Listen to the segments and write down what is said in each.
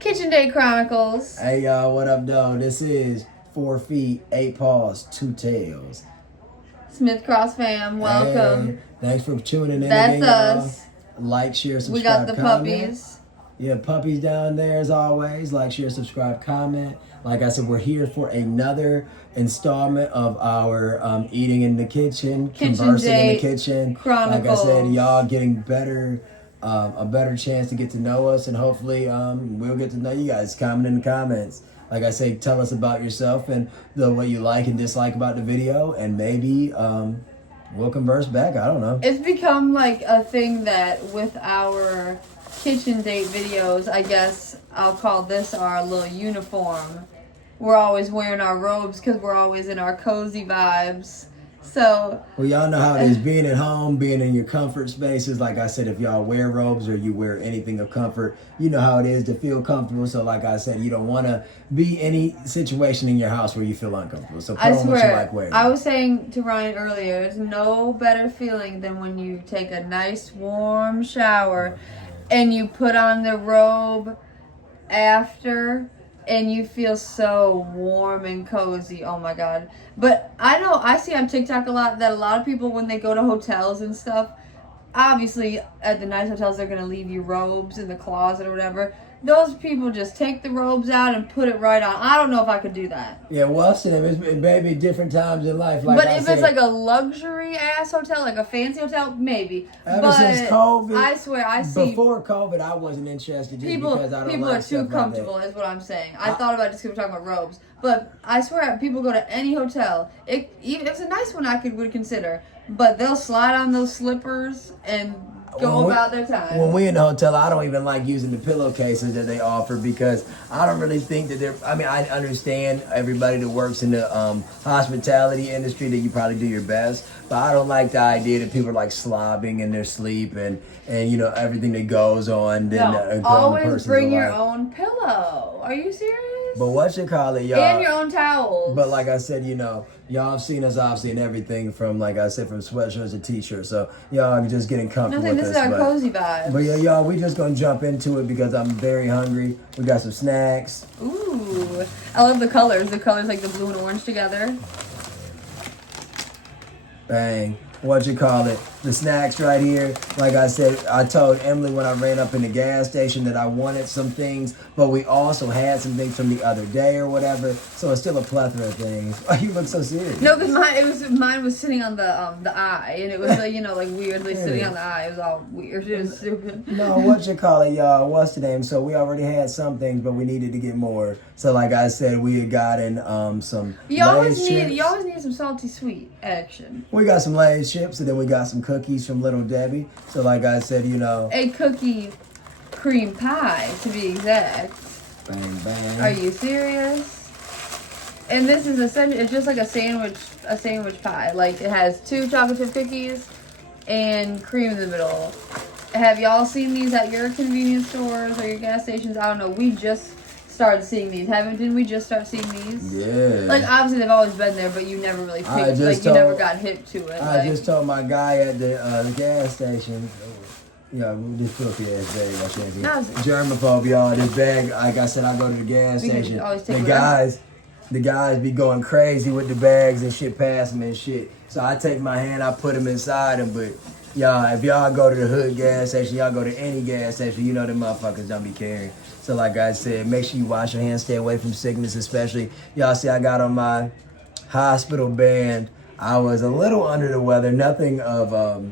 Kitchen Day Chronicles. Hey y'all, what up though? This is 4 feet, 8 paws, 2 tails. Smith Cross fam, welcome. Hey, thanks for tuning in. That's again, us. Like, share, subscribe. We got the comment. puppies. Yeah, puppies down there as always. Like, share, subscribe, comment. Like I said, we're here for another installment of our eating in the kitchen, conversing in the kitchen. Chronicles. Like I said, y'all getting better, a better chance to get to know us, and hopefully we'll get to know you guys. Comment in the comments. Like I say, tell us about yourself and what you like and dislike about the video, and maybe we'll converse back. I don't know. It's become like a thing that with our kitchen date videos, I guess I'll call this our little uniform. We're always wearing our robes because we're always in our cozy vibes. So, well, y'all know how it is being at home, being in your comfort spaces. Like I said, if y'all wear robes or you wear anything of comfort, you know how it is to feel comfortable. So like I said, you don't want to be any situation in your house where you feel uncomfortable. So put on what you like wearing. I was saying to Ryan earlier, there's no better feeling than when you take a nice warm shower and you put on the robe after and you feel so warm and cozy. Oh my God. But I see on TikTok a lot that a lot of people, when they go to hotels and stuff, obviously at the nice hotels they're going to leave you robes in the closet or whatever. Those people just take the robes out and put it right on. I don't know if I could do that. Yeah, well, it may be different times in life. Like but if it's like a luxury ass hotel, like a fancy hotel, maybe. Ever since COVID, I swear, I see. Before COVID, I wasn't interested just because I don't people like are too comfortable, is what I'm saying. I thought about it just because we're talking about robes, but I swear, people go to any hotel. Even if it's a nice one, I would consider, but they'll slide on those slippers and go about their time. When we in the hotel, I don't even like using the pillowcases that they offer because I don't really think that they're. I mean, I understand everybody that works in the hospitality industry that you probably do your best, but I don't like the idea that people are like slobbing in their sleep and you know everything that goes on. No, always bring your own pillow. Are you serious? But what you call it, y'all? And your own towels. But like I said, you know, y'all have seen us obviously in everything from, like I said, from sweatshirts to t-shirts. So y'all are just getting comfortable with this us. This is our cozy vibes. But yeah, y'all, we just gonna jump into it because I'm very hungry. We got some snacks. Ooh, I love the colors. The colors like the blue and orange together. Bang. What you call it? The snacks right here. Like I said, I told Emily when I ran up in the gas station that I wanted some things, but we also had some things from the other day or whatever. So it's still a plethora of things. Oh, you look so serious. No, because mine was sitting on the eye, and it was like, you know, like weirdly sitting on the eye. It was all weird. It was stupid. No, what you call it, y'all? What's the name? So we already had some things, but we needed to get more. So like I said, we had gotten some. You always need some salty sweet action. We got some Lay's chips, and then we got some cookies from Little Debbie. So like I said, you know, a cookie cream pie to be exact. Bang bang. Are you serious? And this is essentially, it's just like a sandwich pie. Like it has 2 chocolate chip cookies and cream in the middle. Have y'all seen these at your convenience stores or your gas stations? I don't know. We just started seeing these. Didn't we just start seeing these? Yeah. Like obviously they've always been there, but you never really picked. You never got hip to it. I just told my guy at the gas station. Yeah, this filthy ass bag I can't get. Germaphobe, y'all. This bag, like I said, I go to the gas station. The guys be going crazy with the bags and shit past them and shit. So I take my hand, I put them inside them. But y'all, if y'all go to the hood gas station, y'all go to any gas station, you know them motherfuckers don't be caring. So like I said, make sure you wash your hands, stay away from sickness, especially. Y'all see I got on my hospital band. I was a little under the weather, nothing of,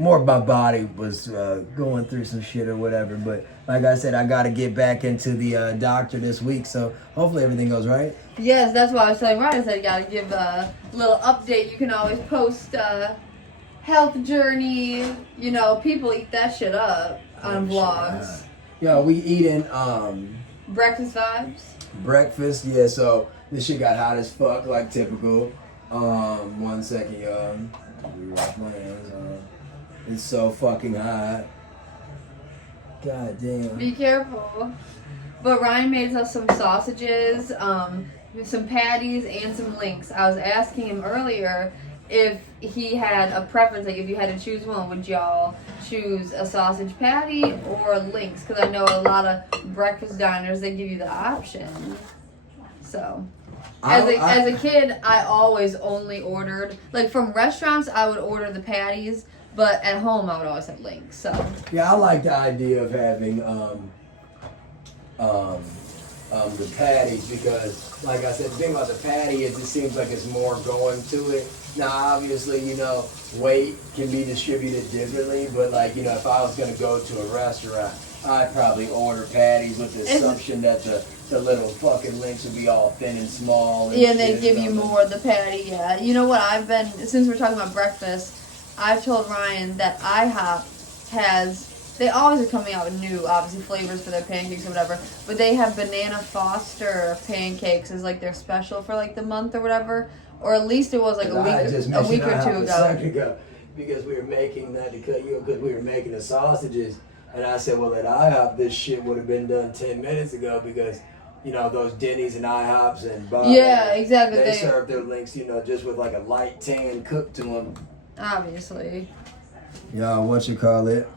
more my body was going through some shit or whatever. But like I said, I got to get back into the doctor this week. So hopefully everything goes right. Yes, that's why I was telling Ryan. I said you got to give a little update. You can always post health journey. You know, people eat that shit up on vlogs. Yeah, we eating breakfast vibes. Breakfast, yeah. So this shit got hot as fuck, like typical. 1 second, y'all. Wash my hands. It's so fucking hot. God damn. Be careful. But Ryan made us some sausages, some patties, and some links. I was asking him earlier if he had a preference, like if you had to choose one, would y'all choose a sausage patty or links? Because I know a lot of breakfast diners, they give you the option. So, as a kid, I always only ordered, like from restaurants, I would order the patties, but at home, I would always have links. So yeah, I like the idea of having the patties because, like I said, the thing about the patty is it seems like it's more going to it. Now, obviously, you know, weight can be distributed differently, but like, you know, if I was going to go to a restaurant, I'd probably order patties with the assumption that the little fucking links would be all thin and small. And yeah, and they give you more of the patty, yeah. You know what, since we're talking about breakfast, I've told Ryan that IHOP they always are coming out with new, obviously, flavors for their pancakes or whatever, but they have Banana Foster pancakes as like their special for like the month or whatever, or at least it was like a week or two ago. Because we were making that because we were making the sausages, and I said, well, at IHOP this shit would have been done 10 minutes ago because, you know, those Denny's and IHOPs and Bob, yeah, exactly. They serve their links, you know, just with like a light tan cooked to them. Obviously. Y'all, what you call it?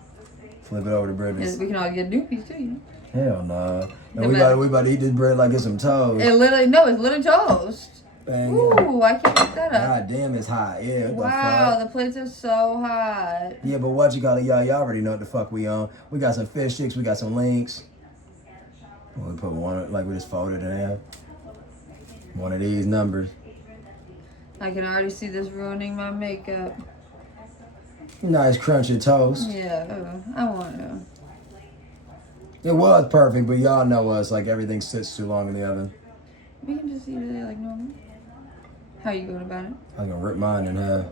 Flip it over to bread. We can all get doopies too, you know. Hell no. No, we about to eat this bread like it's some toast. It's literally toast. Bang, ooh, yeah. I can't pick that up. God damn, it's hot. Yeah. Wow, the plates are so hot. Yeah, but what you call it, y'all already know what the fuck we on. We got some fish sticks, we got some links. We put one, like we just folded it in half. One of these numbers. I can already see this ruining my makeup. Nice crunchy toast. Yeah, I want to. It was perfect, but y'all know us, like everything sits too long in the oven. We can just eat it like normal. How you going about it? I'm gonna rip mine in half.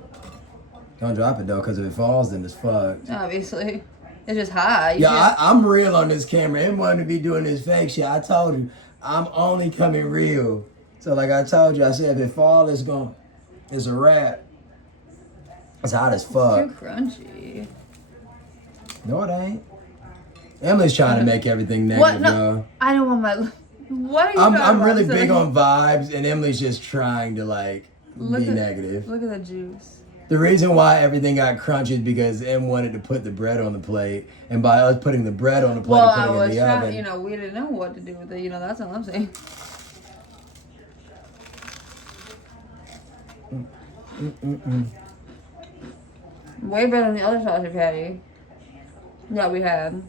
Don't drop it though, because if it falls, then it's fucked. Obviously. It's just hot. I'm real on this camera. Him wanting to be doing this fake shit. I told you, I'm only coming real. So like I told you, I said if it falls, it's a wrap. It's hot as fuck. It's too crunchy. No, it ain't. Emily's trying to make everything negative, what? No, I don't want my... What are you talking about? I'm really big on vibes, and Emily's just trying to, like, be negative. Look at the juice. The reason why everything got crunchy is because Em wanted to put the bread on the plate, and by us putting the bread on the plate and putting it in the oven... you know, we didn't know what to do with it. You know, that's all I'm saying. Way better than the other sausage patty that we had.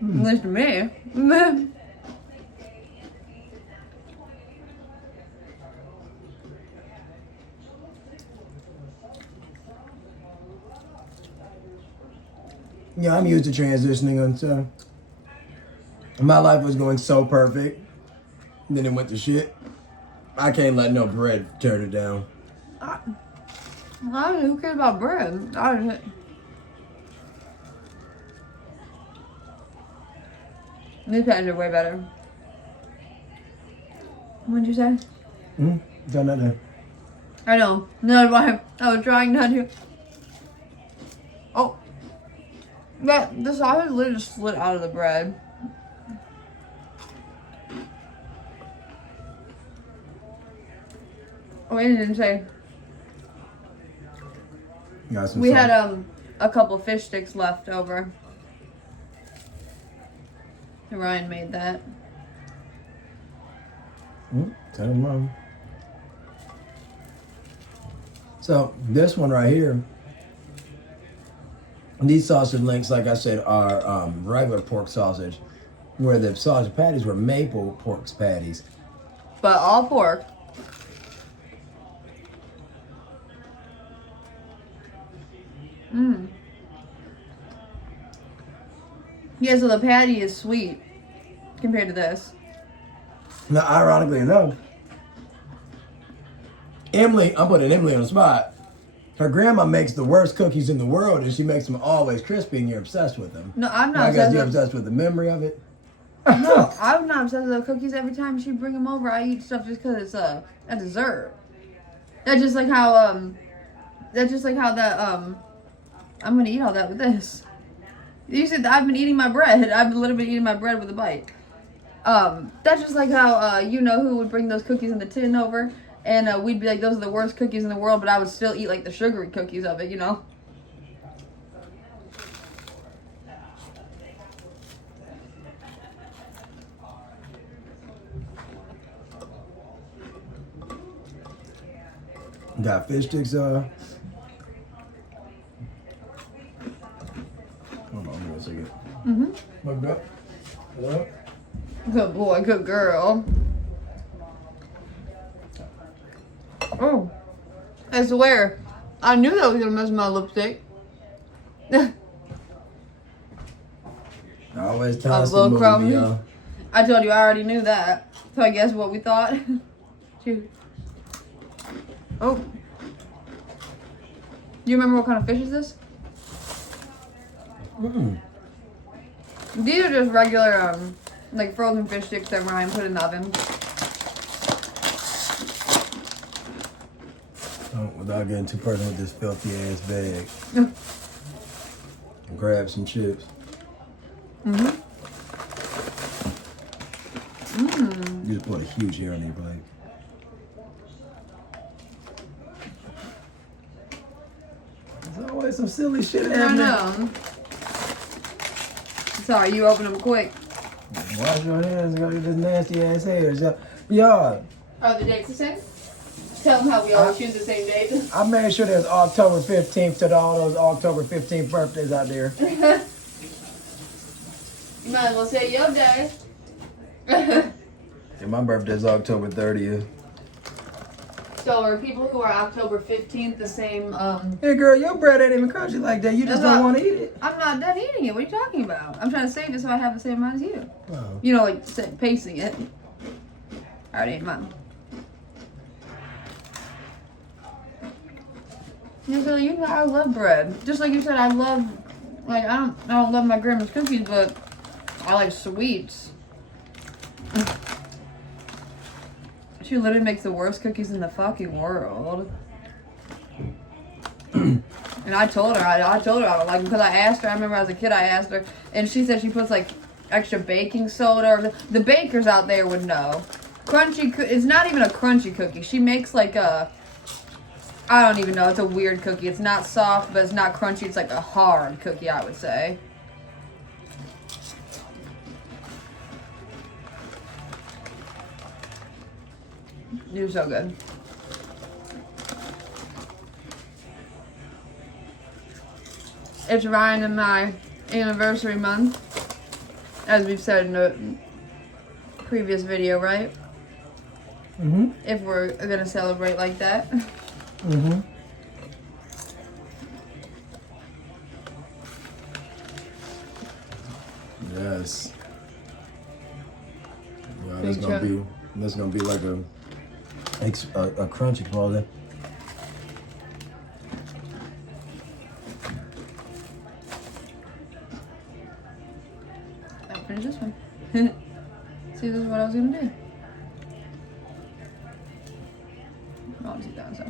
At least to me. Yeah, I'm used to transitioning until my life was going so perfect. Then it went to shit. I can't let no bread turn it down. Who cares about bread? These patties are way better. What'd you say? Done nothing. I know. No, why I was trying not to. Oh. But the sausage literally just slid out of the bread. Oh, and it didn't say. We had a couple fish sticks left over. Ryan made that. Tell him mom. So this one right here, these sausage links, like I said, are regular pork sausage, where the sausage patties were maple pork patties. But all pork. Yeah, so the patty is sweet compared to this. Now, ironically enough, I'm putting Emily on the spot. Her grandma makes the worst cookies in the world, and she makes them always crispy, and you're obsessed with them. No, I'm not I guess you're obsessed with the memory of it. No, I'm not obsessed with the cookies. Every time she bring them over, I eat stuff just because it's a dessert. That's just like how I'm gonna eat all that with this. You said I've been eating my bread. I've literally been eating my bread with a bite. That's just like how you know who would bring those cookies in the tin over, and we'd be like, those are the worst cookies in the world, but I would still eat like the sugary cookies of it, you know. Got fish sticks, Hold on, give me a second. Mukbang. Hello? Good boy, good girl. Oh, I swear, I knew that was gonna mess my lipstick. I always tell us little to crummy. y'all. I told you I already knew that. So I guess what we thought. Shoot. Oh. Do you remember what kind of fish is this? These are just regular, like frozen fish sticks that Ryan put in the oven. Oh, without getting too personal with this filthy ass bag. Grab some chips. You just put a huge hair on your plate. There's always some silly shit happening. I know. Sorry, you open them quick. Wash your hands and go get this nasty ass hairs. Y'all. Are the dates the same? Tell them how we always choose the same date. I made sure there's October 15th to all those October 15th birthdays out there. You might as well say your day. Yeah, my birthday's October 30th. So are people who are October 15th the same, Hey girl, your bread ain't even crunchy like that. You just don't want to eat it. I'm not done eating it. What are you talking about? I'm trying to save it so I have the same amount as you. Oh. You know, like pacing it. I already ate mine. Yeah, so you know, I love bread. Just like you said, I love, like, I don't love my grandma's cookies, but I like sweets. She literally makes the worst cookies in the fucking world. And I told her I would like them because I asked her. I remember as a kid I asked her, and she said she puts like extra baking soda. The bakers out there would know. Crunchy. It's not even a crunchy cookie. She makes like a. I don't even know. It's a weird cookie. It's not soft, but it's not crunchy. It's like a hard cookie, I would say. You're so good. It's Ryan and my anniversary month, as we've said in the previous video, right? If we're gonna celebrate like that. Yes. Yeah, that's gonna be like a crunchy quality. I'll finish this one. See, this is what I was gonna do. I'll do that. So.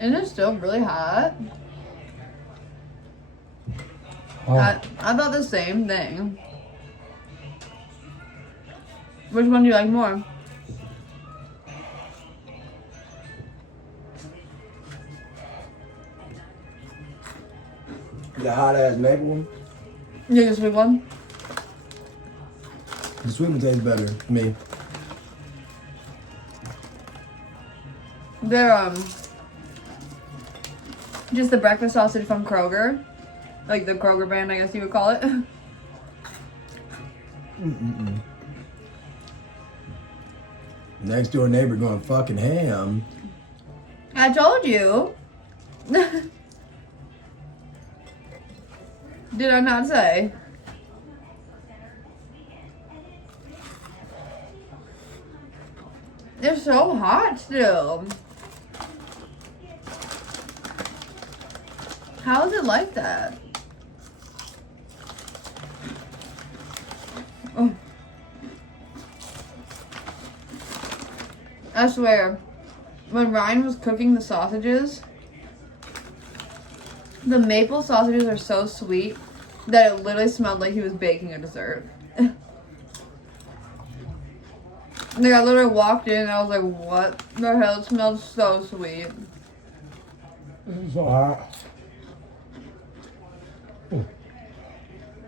And it's still really hot. Oh. I thought the same thing. Which one do you like more? The hot ass maple one? Yeah, the sweet one. The sweet one tastes better to me. They're just the breakfast sausage from Kroger. Like the Kroger brand, I guess you would call it. Next door neighbor going fucking ham. I told you. Did I not say? They're so hot still. How is it like that? Oh. I swear, when Ryan was cooking the sausages, the maple sausages are so sweet that it literally smelled like he was baking a dessert. Like I literally walked in and I was like, what the hell? It smells so sweet. This is so hot.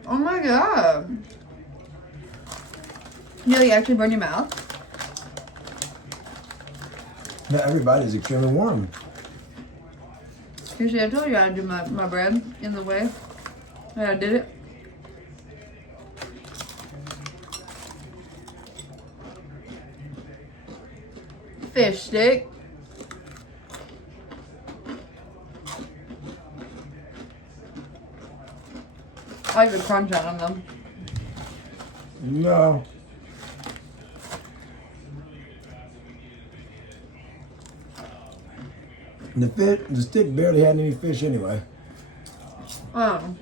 Oh my god. You actually burn your mouth? Yeah, everybody's extremely warm. You see, I told you how to do my bread in the way that I did it. Fish stick. I like the crunch on them. No. The stick barely had any fish anyway. Oh.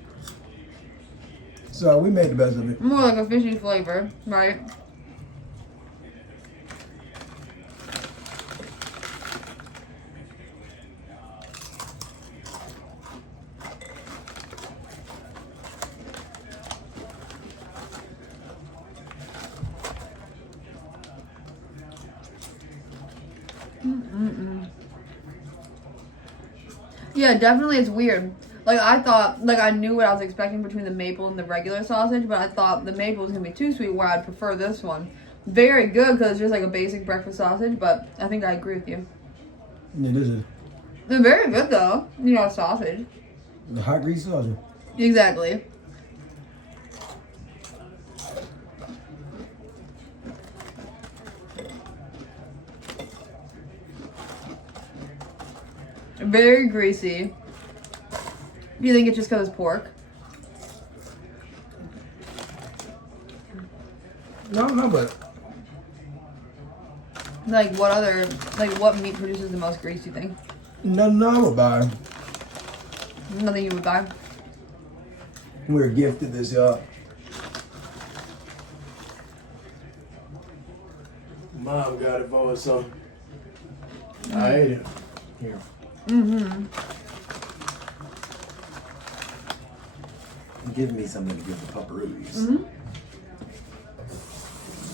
So we made the best of it. More like a fishy flavor, right? Yeah, definitely it's weird. Like I thought, like I knew what I was expecting between the maple and the regular sausage, but I thought the maple was gonna be too sweet where I'd prefer this one. Very good because it's just like a basic breakfast sausage, but I think I agree with you. Yeah, this is They're very good though, you know, sausage. the hot grease sausage. Exactly. Very greasy. Do you think it's just because it's pork? No, but Like what meat produces the most grease, you think? nothing I would buy. Nothing you would buy? We were gifted this Mom got it for us, so I ate it. Here. Mm-hmm. Give me something to give the pupperoos. Mm-hmm.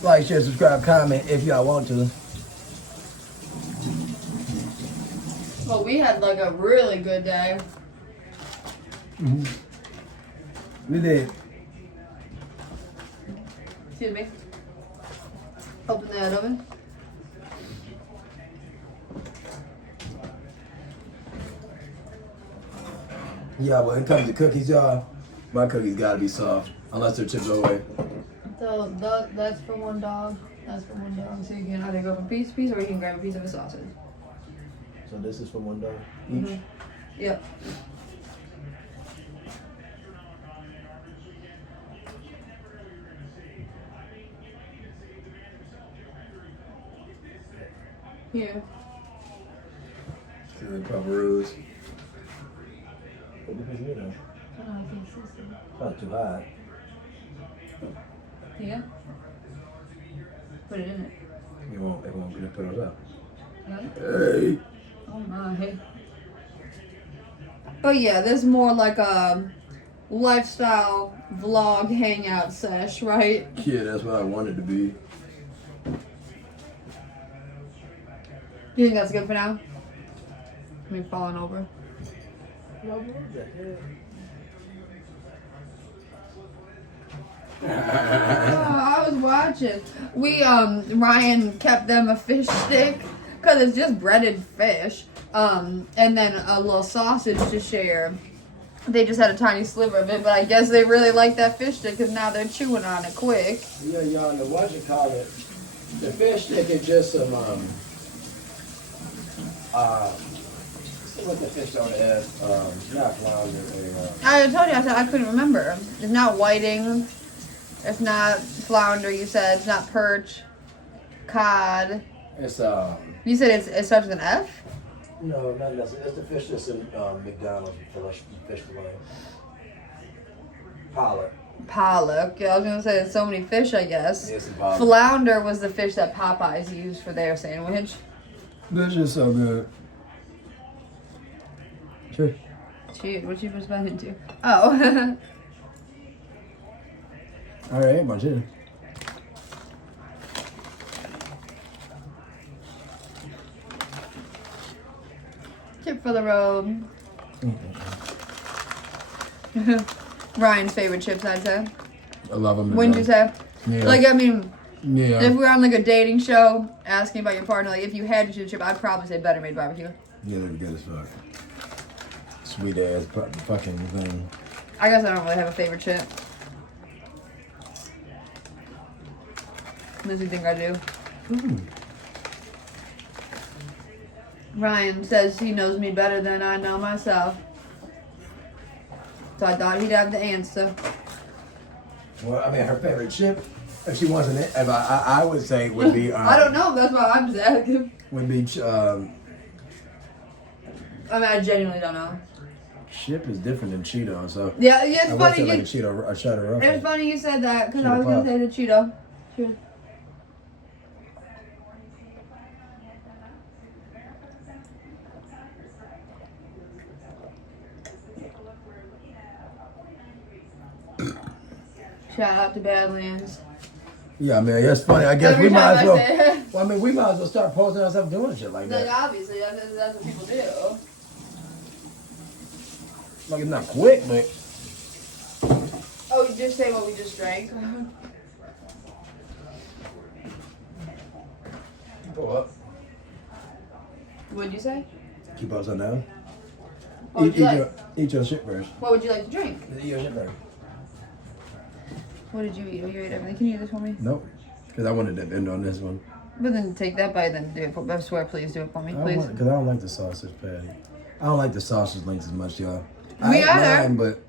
Like, share, subscribe, comment if y'all want to. Well, we had like a really good day. Mm-hmm. We did. Excuse me. Open that oven. Yeah, when it comes to cookies, y'all, my cookies gotta be soft, unless they're chipped away. So that's for one dog. That's for one dog. So you can either go from piece to piece, or you can grab a piece of a sausage. So this is for one dog each? Mm-hmm. Yep. Here. So the pupperoos. Not too hot. Yeah. Put it in it. It won't get put it up. Got it? Hey. Oh my. But yeah, this is more like a lifestyle vlog hangout sesh, right? Yeah, that's what I wanted to be. You think that's good for now? Me falling over. I was watching. Ryan kept them a fish stick because it's just breaded fish. And then a little sausage to share. They just had a tiny sliver of it, but I guess they really like that fish stick because now they're chewing on it quick. Yeah, y'all know what you call it. The fish stick is just some what the fish on it is, not flounder. I told you, I said I couldn't remember. It's not whiting. It's not flounder, you said. It's not perch. Cod. It's You said it starts with an F? No, not necessarily. It's the fish that's in McDonald's fish fillet. Pollock. Pollock. Yeah, I was gonna say there's so many fish, I guess. Yes, pollock. Flounder was the fish that Popeyes used for their sandwich. This is so good. Sure. Shoot, what you responding to? Oh. All right, bunch of. Tip for the road. Ryan's favorite chips, I'd say. I love them. Wouldn't you say? Yeah. Like, I mean, yeah. if we were on like a dating show asking about your partner, like if you had to choose a chip, I'd probably say Better Made barbecue. Yeah, they're good as fuck. Sweet ass fucking thing. I guess I don't really have a favorite chip. Unless you think I do. Ryan says he knows me better than I know myself. So I thought he'd have the answer. Well, I mean, her favorite chip, if she wasn't it, if I would say would be. I don't know. That's why I'm just asking. Would be. I mean, I genuinely don't know. Chip is different than Cheeto, so. Yeah, it's I funny. Say like a Cheeto, a Cheddar Ruffles. It's funny you said that because I Cheeto was gonna say the Cheeto. Cheeto. Shout out to Badlands. Yeah, I mean, it's funny. I guess we might as well. Well, I mean, we might as well start posting ourselves doing shit like that. Like, obviously, that's what people do. Like, it's not quick, but. Oh, you just say what we just drank. Go up. What'd you say? Keep upside down. What would you like? Eat your shit first. What would you like to drink? Eat your shit first. What did you eat? Oh, you ate everything. Can you eat this for me? Nope. Because I wanted to end on this one. But then take that bite, then do it for me. I swear, please do it for me, please. Because I don't like the sausage patty. I don't like the sausage links as much, y'all. Me either. Mine, but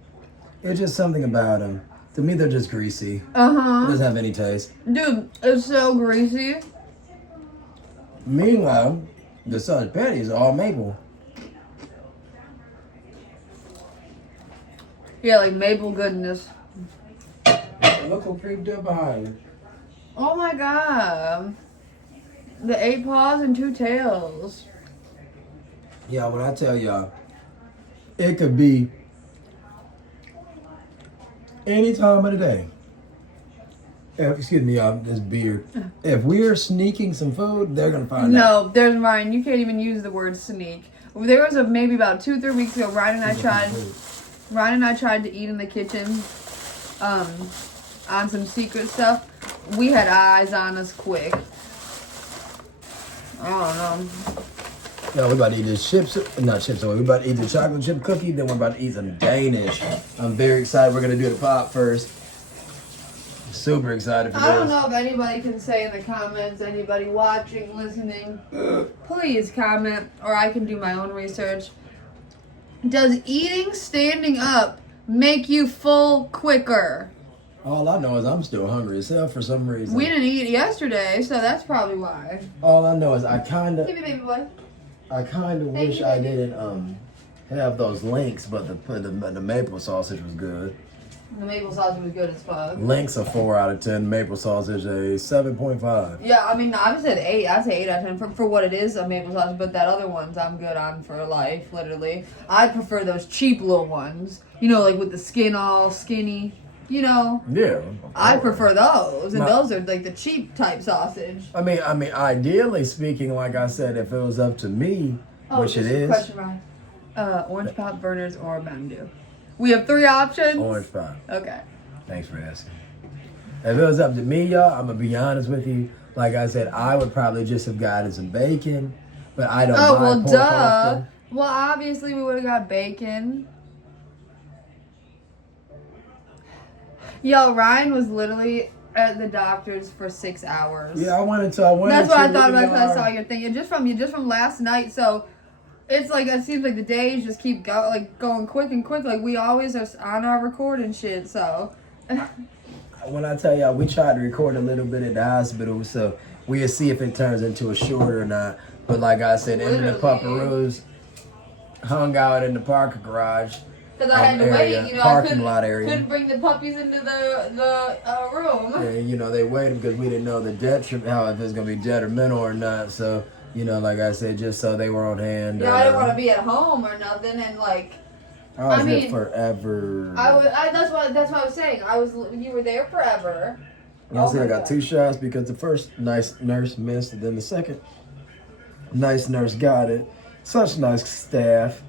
it's just something about them. To me, they're just greasy. It Uh-huh. doesn't have any taste. Dude, it's so greasy. Meanwhile, the sausage patty is all maple. Yeah, like maple goodness. Look who creeped up behind you. Oh my god. The 8 paws and 2 tails. Yeah, when I tell y'all, it could be any time of the day. Excuse me, y'all, this beard. If we're sneaking some food, they're going to find out. No, there's Ryan. You can't even use the word sneak. There was maybe about 2-3 weeks ago, Ryan and I tried to eat in the kitchen on some secret stuff. We had eyes on us quick. I don't know. No, we're about to eat this not chips, we're about to eat the chocolate chip cookie, then we're about to eat some Danish. I'm very excited. We're going to do the pop first. Super excited for this. I don't know if anybody can say in the comments, anybody watching, listening, please comment, or I can do my own research. Does eating standing up make you full quicker? All I know is I'm still hungry as hell for some reason. We didn't eat yesterday, so that's probably why. All I know is I kind of Give me, baby boy. wish I didn't have those links, but the maple sausage was good. The maple sausage was good as fuck. Links a 4 out of 10. Maple sausage a 7.5. Yeah, I mean, I said 8. I'd say 8 out of 10 for what it is, a maple sausage. But that other ones, I'm good on for life, literally. I prefer those cheap little ones. You know, like with the skin all skinny. You know. Yeah. I prefer those, and those are like the cheap type sausage. I mean, ideally speaking, like I said, if it was up to me, which it is. Question mark. Orange Pop, Burners, or Mountain Dew. We have 3 options. Orange Pop. Okay. Thanks for asking. If it was up to me, y'all, I'm gonna be honest with you. Like I said, I would probably just have gotten some bacon, but I don't. Oh well, pork duh. often. Well, obviously we would have got bacon. Yo, Ryan was literally at the doctor's for 6 hours. Yeah, I wanted to. That's what I thought about because I saw your thing. And just from last night, so it's like it seems like the days just keep going quick and quick. Like we always are on our recording shit. So when I tell y'all, we tried to record a little bit at the hospital, so we'll see if it turns into a short or not. But like I said, in the Pupperoos, hung out in the parking garage. Because I had to wait, you know, parking lot area. Couldn't bring the puppies into the room. And you know they waited because we didn't know the how if it's gonna be detrimental or not. So you know, like I said, just so they were on hand. Yeah, I didn't want to be at home or nothing, and like. I was there forever. That's what I was saying. You were there forever. And I got 2 shots because the first nice nurse missed, and then the second nice nurse got it. Such nice staff.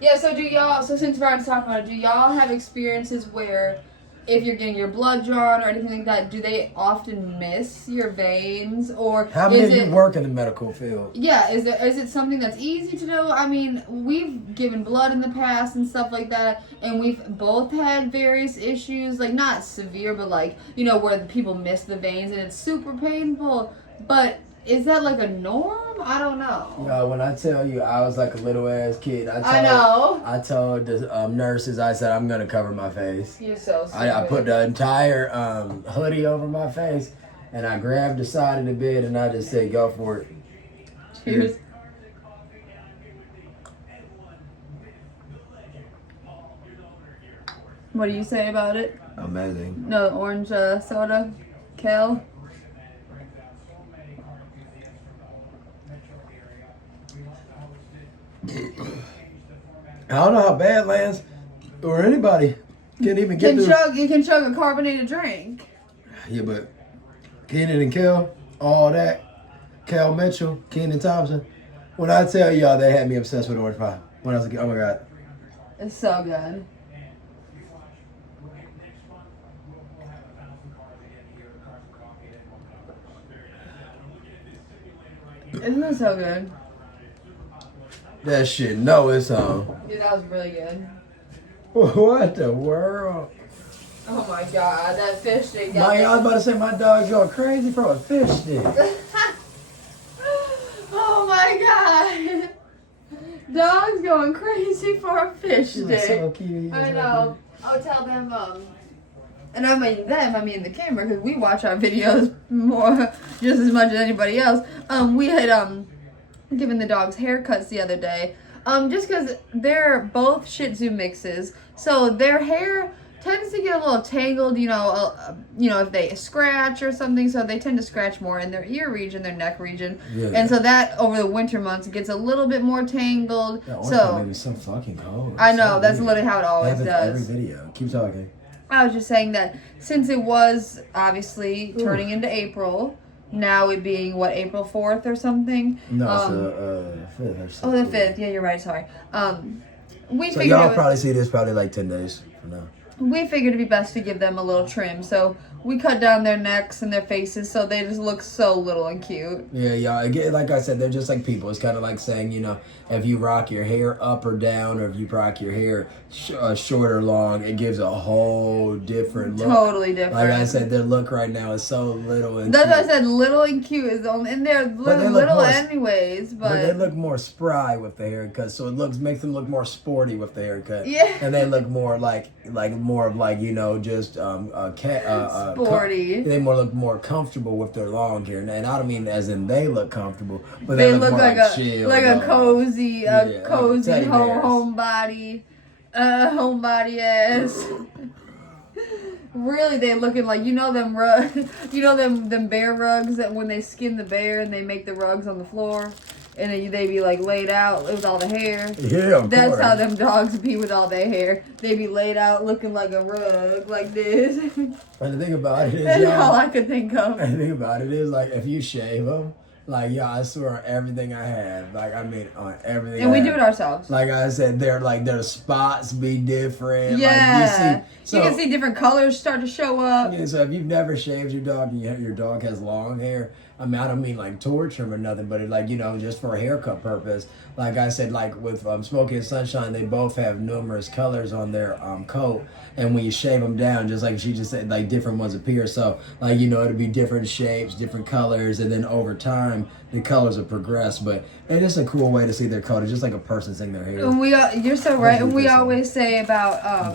Yeah, so do y'all, so since Ryan's talking about it, do y'all have experiences where if you're getting your blood drawn or anything like that, do they often miss your veins? Or how many of you work in the medical field? Yeah, is it something that's easy to do? I mean, we've given blood in the past and stuff like that, and we've both had various issues, like not severe, but like, you know, where the people miss the veins and it's super painful. But is that like a norm? I don't know. Yeah, when I tell you I was like a little ass kid, I told the nurses, I said, I'm going to cover my face. You're so stupid. I put the entire hoodie over my face, and I grabbed the side of the bed, and I just said, go for it. Cheers. What do you say about it? Amazing. No, orange soda, Kel. I don't know how Badlands or anybody can even get You can chug a carbonated drink. Yeah, but Keenan and Kel, all that, Kel Mitchell, Keenan Thompson. When I tell y'all they had me obsessed with orange pie when I was a kid, oh my God. It's so good. Isn't it so good? That shit, no, it's on. Dude, that was really good. What the world? Oh my God, that fish stick. I was about to say my dog's going crazy for a fish stick. Oh my God. Dog's going crazy for a fish stick. So cute. I know. I'll tell them, and I mean them, I mean the camera, because we watch our videos more, just as much as anybody else. We had, given the dogs haircuts the other day, just because they're both Shih Tzu mixes, so their hair tends to get a little tangled, you know, if they scratch or something, so they tend to scratch more in their ear region, their neck region, and so that over the winter months gets a little bit more tangled. Yeah, so maybe so fucking cold. I know, that's literally how it always does. Every video. Keep talking. I was just saying that since it was obviously turning into April, now it being what, April 4th or something? No, it's the 5th or something. Oh, the 5th. Yeah, you're right. Sorry. We so figured y'all probably see this probably like 10 days from now. We figured it'd be best to give them a little trim, so we cut down their necks and their faces so they just look so little and cute. Yeah. Again, like I said, they're just like people. It's kind of like saying, you know, if you rock your hair up or down, or if you rock your hair short or long, it gives a whole different look. Totally different. Like I said, their look right now is so little and That's cute. what I said, little and cute is only, and they're little anyways, but they look more spry with the haircut, so it makes them look more sporty with the haircut. Yeah. And they look more like more of like, you know, just sporty. They look more comfortable with their long hair, and I don't mean as in they look comfortable, but they look more like a chill, like a cozy like homebody ass. Really, they looking like, you know them them bear rugs that when they skin the bear and they make the rugs on the floor. And then they be like laid out with all the hair. Yeah, of That's course. how them dogs be with all their hair. They be laid out looking like a rug, like this. And the thing about it is, that's all I could think of. And the thing about it is, like, if you shave them, like, I swear on everything I have, like, I mean, on everything. And we do it ourselves. Like I said, their spots be different. Yeah. Like, you can see different colors start to show up. Yeah, so if you've never shaved your dog and your dog has long hair, I mean, I don't mean like torture him or nothing, but it, like, you know, just for a haircut purpose. Like I said, like with Smokey and Sunshine, they both have numerous colors on their coat. And when you shave them down, just like she just said, like different ones appear. So, like, you know, it'll be different shapes, different colors. And then over time, the colors will progress. But it is a cool way to see their coat. It's just like a person seeing their hair. And you're so right. And we always say about...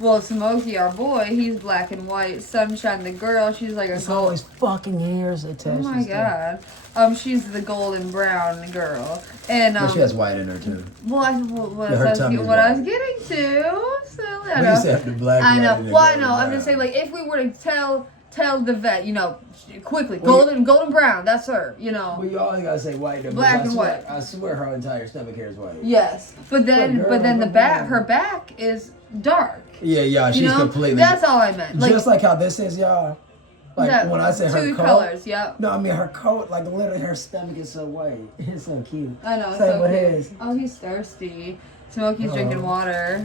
well, Smokey, our boy, he's black and white. Sunshine, the girl, she's like a It's always fucking hairs attached. Oh my God. She's the golden brown girl. And but she has white in her too. What I was getting to. Silly. I know. The black I know. Well, I know. I'm just saying, like, if we were to tell the vet, you know, quickly, golden brown, that's her, you know. Well, you always gotta say white. Black and white. I swear her entire stomach hair is white. Yes. But then her back is dark. Yeah, she's completely. That's all I meant. Like, just like how this is, y'all. Like when I say her two coat. colors, yep. No, I mean her coat, like literally her stomach is so white. It's so cute. I know. Same with his. Oh, he's thirsty. Smokey's drinking water.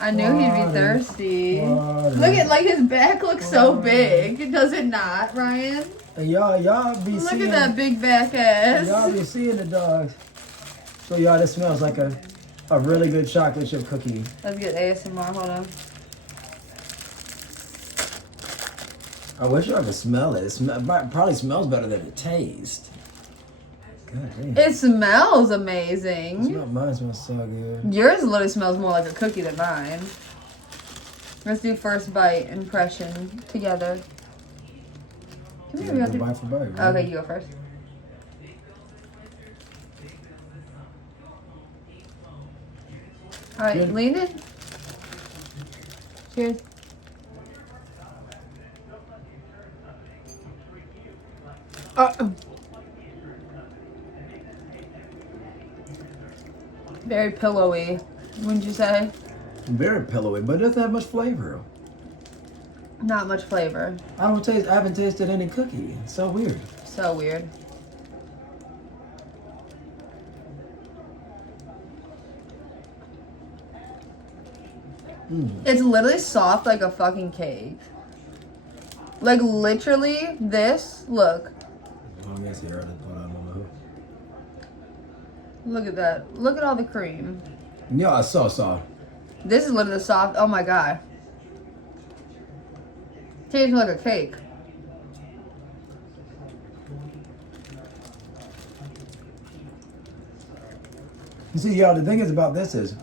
I knew he'd be thirsty. Water. Look at, like, his back looks so big. Does it not, Ryan? And y'all be Look seeing. Look at that big back ass. Y'all be seeing the dogs. So y'all, this smells like a really good chocolate chip cookie. Let's get ASMR. Hold on. I wish y'all could smell it. It probably smells better than it tastes. God damn. It smells amazing. Mine smells so good. Yours literally smells more like a cookie than mine. Let's do first bite impression together. Come here, we got to bite for bite. Right? Okay, you go first. All right, Good. lean in. Cheers. Very pillowy, wouldn't you say? Very pillowy, but it doesn't have much flavor. Not much flavor. I haven't tasted any cookie. It's so weird. So weird. It's literally soft like a fucking cake. Like literally this, look. Look at that. Look at all the cream. Yeah, it's so soft. This is literally soft. Oh my god. Tastes like a cake. You see, y'all, the thing is about this is,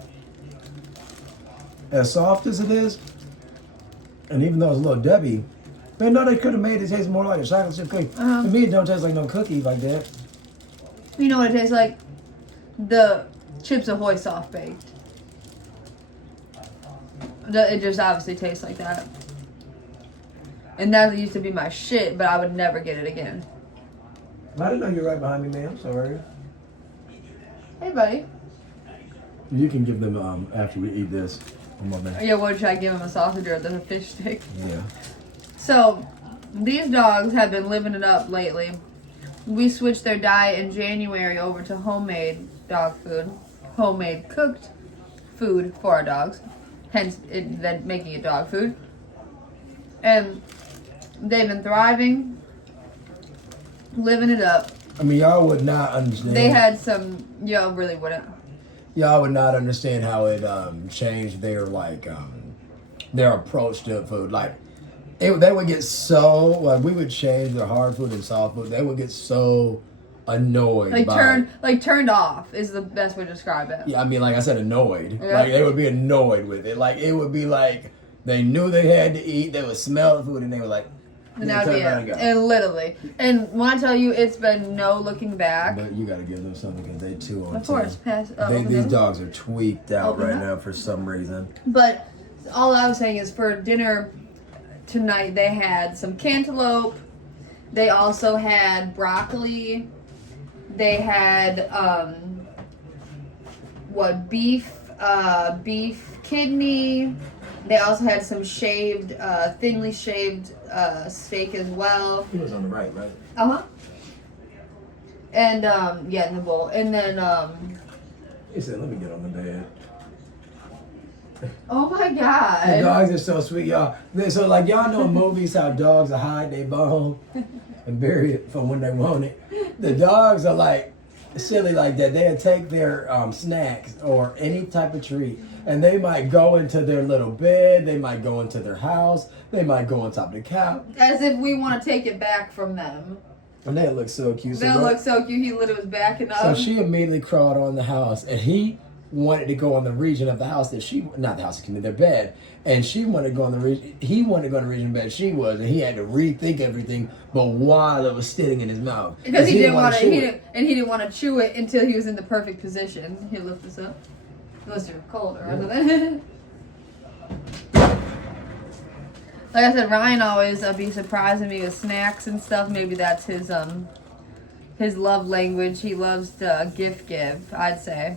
as soft as it is, and even though it's a little Debbie, man, no, they could have made it taste more like a chocolate chip cookie. To me, it don't taste like no cookie like that. You know what it tastes like? The Chips Ahoy soft baked. It just obviously tastes like that. And that used to be my shit, but I would never get it again. I didn't know you were right behind me, man. I'm sorry. Hey, buddy. You can give them after we eat this. Come on, man. Yeah, what should I give him? A sausage or a fish stick? Yeah. So, these dogs have been living it up lately. We switched their diet in January over to homemade dog food. Homemade cooked food for our dogs. Hence, then making it dog food. And they've been thriving, living it up. I mean, y'all would not understand. They had some, y'all really wouldn't. Y'all would not understand how it changed their their approach to food. Like, they would get so we would change their hard food and soft food. They would get so annoyed. Turned off is the best way to describe it. Yeah, I mean, like I said, annoyed. Yeah. Like they would be annoyed with it. Like it would be like they knew they had to eat. They would smell the food and they were like, and that would be it. And literally. And when I tell you, it's been no looking back. But you got to give them something because they too on. Of course, these dogs are tweaked out right now for some reason. But all I was saying is for dinner tonight, they had some cantaloupe. They also had broccoli. They had beef kidney. They also had some shaved, thinly shaved steak as well. He was on the right? And in the bowl. And then he said, "Let me get on the bed." Oh my god! The dogs are so sweet, y'all. So like y'all know in movies how dogs will hide their bone and bury it from when they want it. The dogs are like silly like that. They'll take their snacks or any type of treat. And they might go into their little bed. They might go into their house. They might go on top of the couch. As if we want to take it back from them. And they look so cute. They look so cute. He literally was backing up. So she immediately crawled on the house. And he wanted to go on the region of the house that their bed. And she wanted to go on the region. He wanted to go on the region of the bed she was. And he had to rethink everything. But while it was sitting in his mouth. Because he didn't want to he didn't want to chew it until he was in the perfect position. Here, lift this up. Unless you're cold or something. Like I said, Ryan always be surprising me with snacks and stuff. Maybe that's his love language. He loves to gift give, I'd say.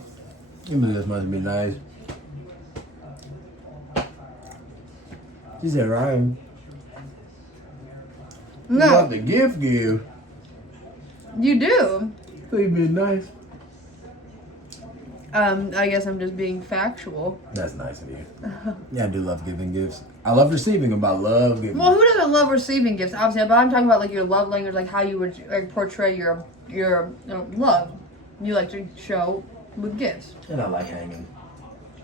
This must be nice. She said, Ryan. No. You love the gift give. You do. Think be nice. I guess I'm just being factual. That's nice of you. Yeah, I do love giving gifts. I love receiving them, but I love giving. Well, who doesn't love receiving gifts? Obviously, but I'm talking about like your love language, like how you would like portray your love. You like to show with gifts. And I like hanging.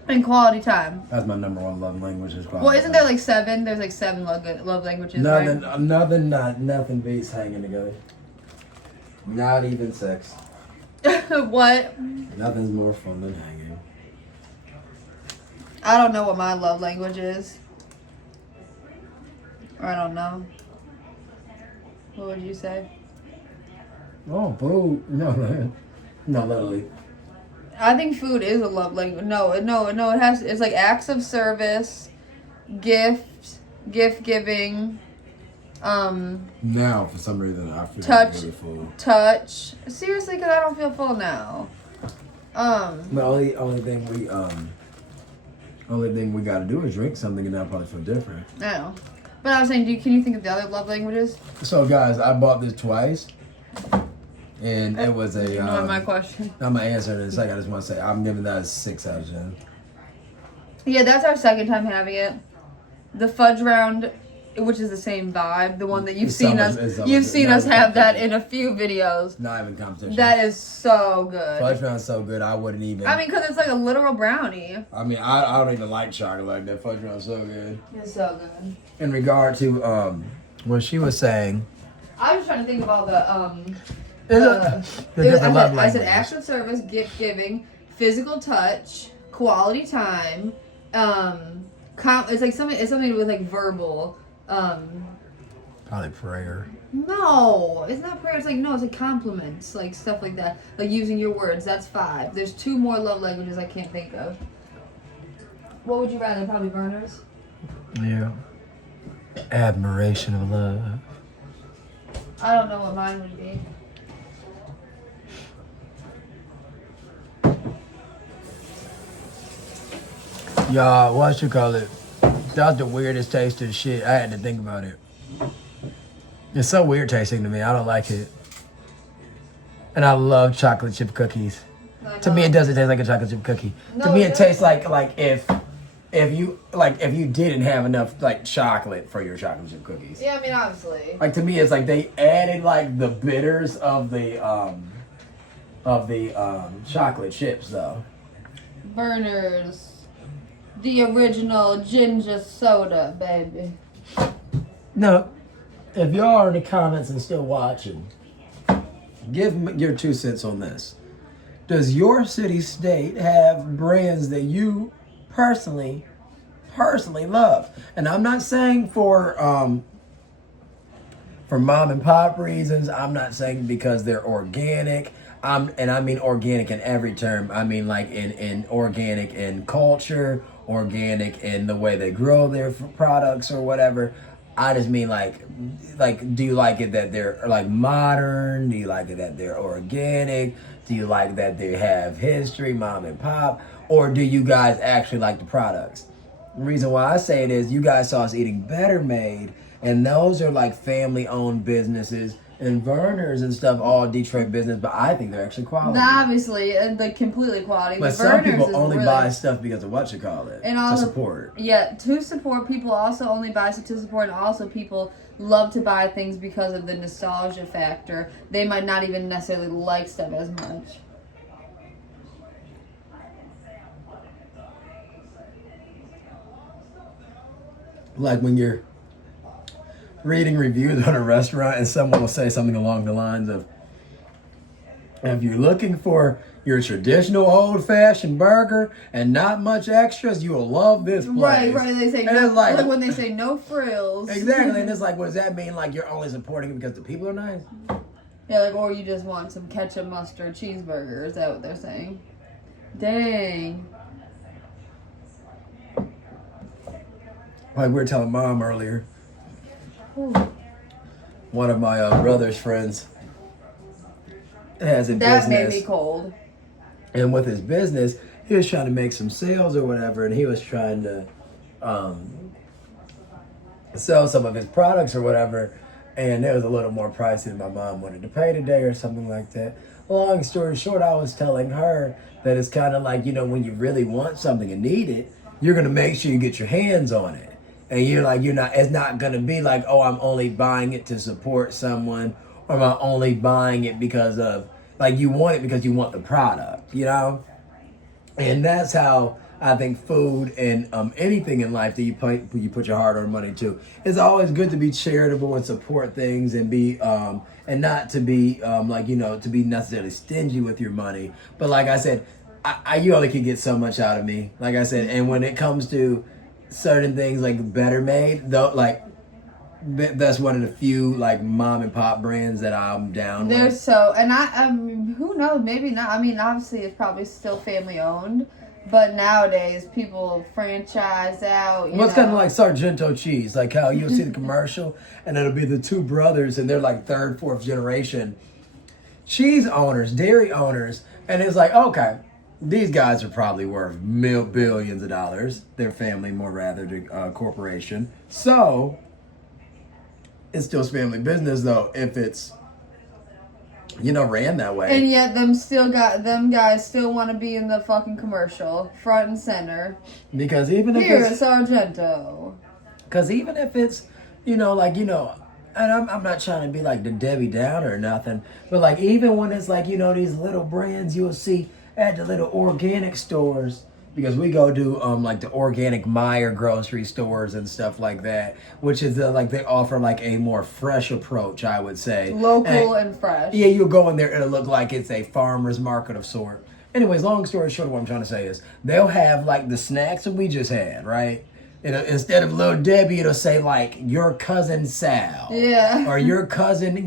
And quality time. That's my number one love language is quality. Well, isn't there like 7? There's like 7 love languages. Nothing beats hanging together. Not even sex. What? Nothing's more fun than hanging. I don't know what my love language is. I don't know. What would you say? Oh, boo. No, literally. I think food is a love language. No, it has. It's like acts of service, gift giving. Now, for some reason, I feel really full. Touch. Seriously, because I don't feel full now. The only thing we got to do is drink something, and I'll probably feel different. I know. But I was saying, can you think of the other love languages? So, guys, I bought this twice, and it was a. Ignore my question. I'm gonna answer in a second. I just want to say I'm giving that a 6 out of 10. Yeah, that's our second time having it. The fudge round, which is the same vibe, the one that you've seen us have that in a few videos. Not even competition. That is so good. Fudge round's so good. I wouldn't even. I mean, because it's like a literal brownie. I mean, I don't even like chocolate like that. Fudge round's so good. It's so good. In regard to what she was saying, I was trying to think of all the different love languages. I said acts of service, gift giving, physical touch, quality time. It's like something. It's something with like verbal. Probably prayer. No, it's not prayer. It's like compliments, like stuff like that. Like using your words. That's 5. There's 2 more love languages I can't think of. What would you rather? Probably Verner's. Yeah. Admiration of love. I don't know what mine would be. Y'all, what you call it? That's the weirdest taste of shit. I had to think about it. It's so weird tasting to me. I don't like it. And I love chocolate chip cookies. To me, it doesn't taste like a chocolate chip cookie. No, to me, it tastes like if you didn't have enough like chocolate for your chocolate chip cookies. Yeah, I mean obviously. Like to me, it's like they added like the bitters of the chocolate chips though. Verner's. The original ginger soda, baby. No, if y'all are in the comments and still watching, give your 2 cents on this. Does your city state have brands that you personally love? And I'm not saying for mom and pop reasons. I'm not saying because they're organic. And I mean organic in every term. I mean like in organic in culture, organic in the way they grow their products or whatever. I just mean like do you like it that they're like modern? Do you like it that they're organic? Do you like that they have history, mom and pop? Or do you guys actually like the products? The reason why I say it is you guys saw us eating Better Made, and those are like family owned businesses. And Verner's and stuff, all Detroit business, but I think they're actually quality. Obviously, like completely quality. But some people only buy stuff because of what you call it. And also, to support. Yeah, to support. People also only buy stuff to support, and also people love to buy things because of the nostalgia factor. They might not even necessarily like stuff as much. Like when you're reading reviews on a restaurant and someone will say something along the lines of, if you're looking for your traditional old-fashioned burger and not much extras, you will love this place. Right. They say no, like when they say no frills. Exactly, and it's like, what does that mean? Like you're only supporting it because the people are nice? Yeah, like, or you just want some ketchup, mustard, cheeseburger. Is that what they're saying? Dang. Like we were telling Mom earlier. Ooh. One of my brother's friends has a business. That made me cold. And with his business, he was trying to make some sales or whatever, and he was trying to sell some of his products or whatever. and it was a little more pricey than my mom wanted to pay today or something like that. Long story short, I was telling her that it's kind of like, when you really want something and need it, you're going to make sure you get your hands on it. And it's not going to be like, oh, I'm only buying it to support someone, or am I only buying it because of, like, you want it because you want the product, And that's how I think food and anything in life that you put your hard-earned money to. It's always good to be charitable and support things and be and not to be to be necessarily stingy with your money. But like I said, you only can get so much out of me. Like I said, and when it comes to certain things like Better Made, though, like that's one of the few like mom and pop brands that I'm down with. There's who knows, maybe not. I mean, obviously it's probably still family owned. But nowadays, people franchise out. It's kind of like Sargento cheese, like how you'll see the commercial, and it'll be the two brothers, and they're like third, fourth generation cheese owners, dairy owners, and it's like, okay, these guys are probably worth billions of dollars. Their family, more rather, the corporation. So it's still family business, though, if it's ran that way. And yet them guys still want to be in the fucking commercial, front and center. Because even if it's Sargento. Because even if it's, and I'm not trying to be like the Debbie Downer or nothing, but like even when it's like, these little brands you'll see at the little organic stores, because we go to like the organic Meyer grocery stores and stuff like that, which is they offer like a more fresh approach, I would say. Local and fresh. Yeah, you'll go in there, it'll look like it's a farmer's market of sort. Anyways, long story short, what I'm trying to say is they'll have like the snacks that we just had, right? Instead of Little Debbie, it'll say like your cousin Sal. Yeah. Or your cousin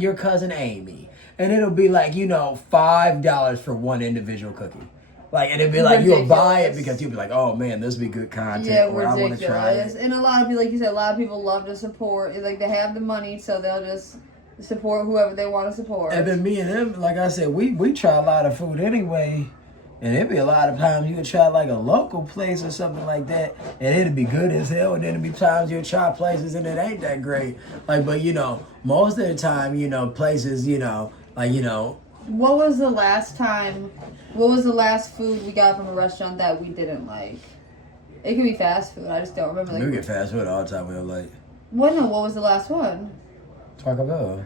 Amy. And it'll be like, $5 for one individual cookie. Like, and it'd be like, ridiculous. You'll buy it because you'll be like, oh man, this would be good content. Yeah, or I want to try it. And a lot of people, like you said, a lot of people love to support. It's like they have the money, so they'll just support whoever they want to support. And then me and them, like I said, we try a lot of food anyway. And it'd be a lot of times you would try like a local place or something like that, and it'd be good as hell. And then it'd be times you would try places and it ain't that great. Like, but most of the time, places, What was the last food we got from a restaurant that we didn't like? It could be fast food. I just don't remember. We get fast food all the time. We don't like. What was the last one? Taco Bell.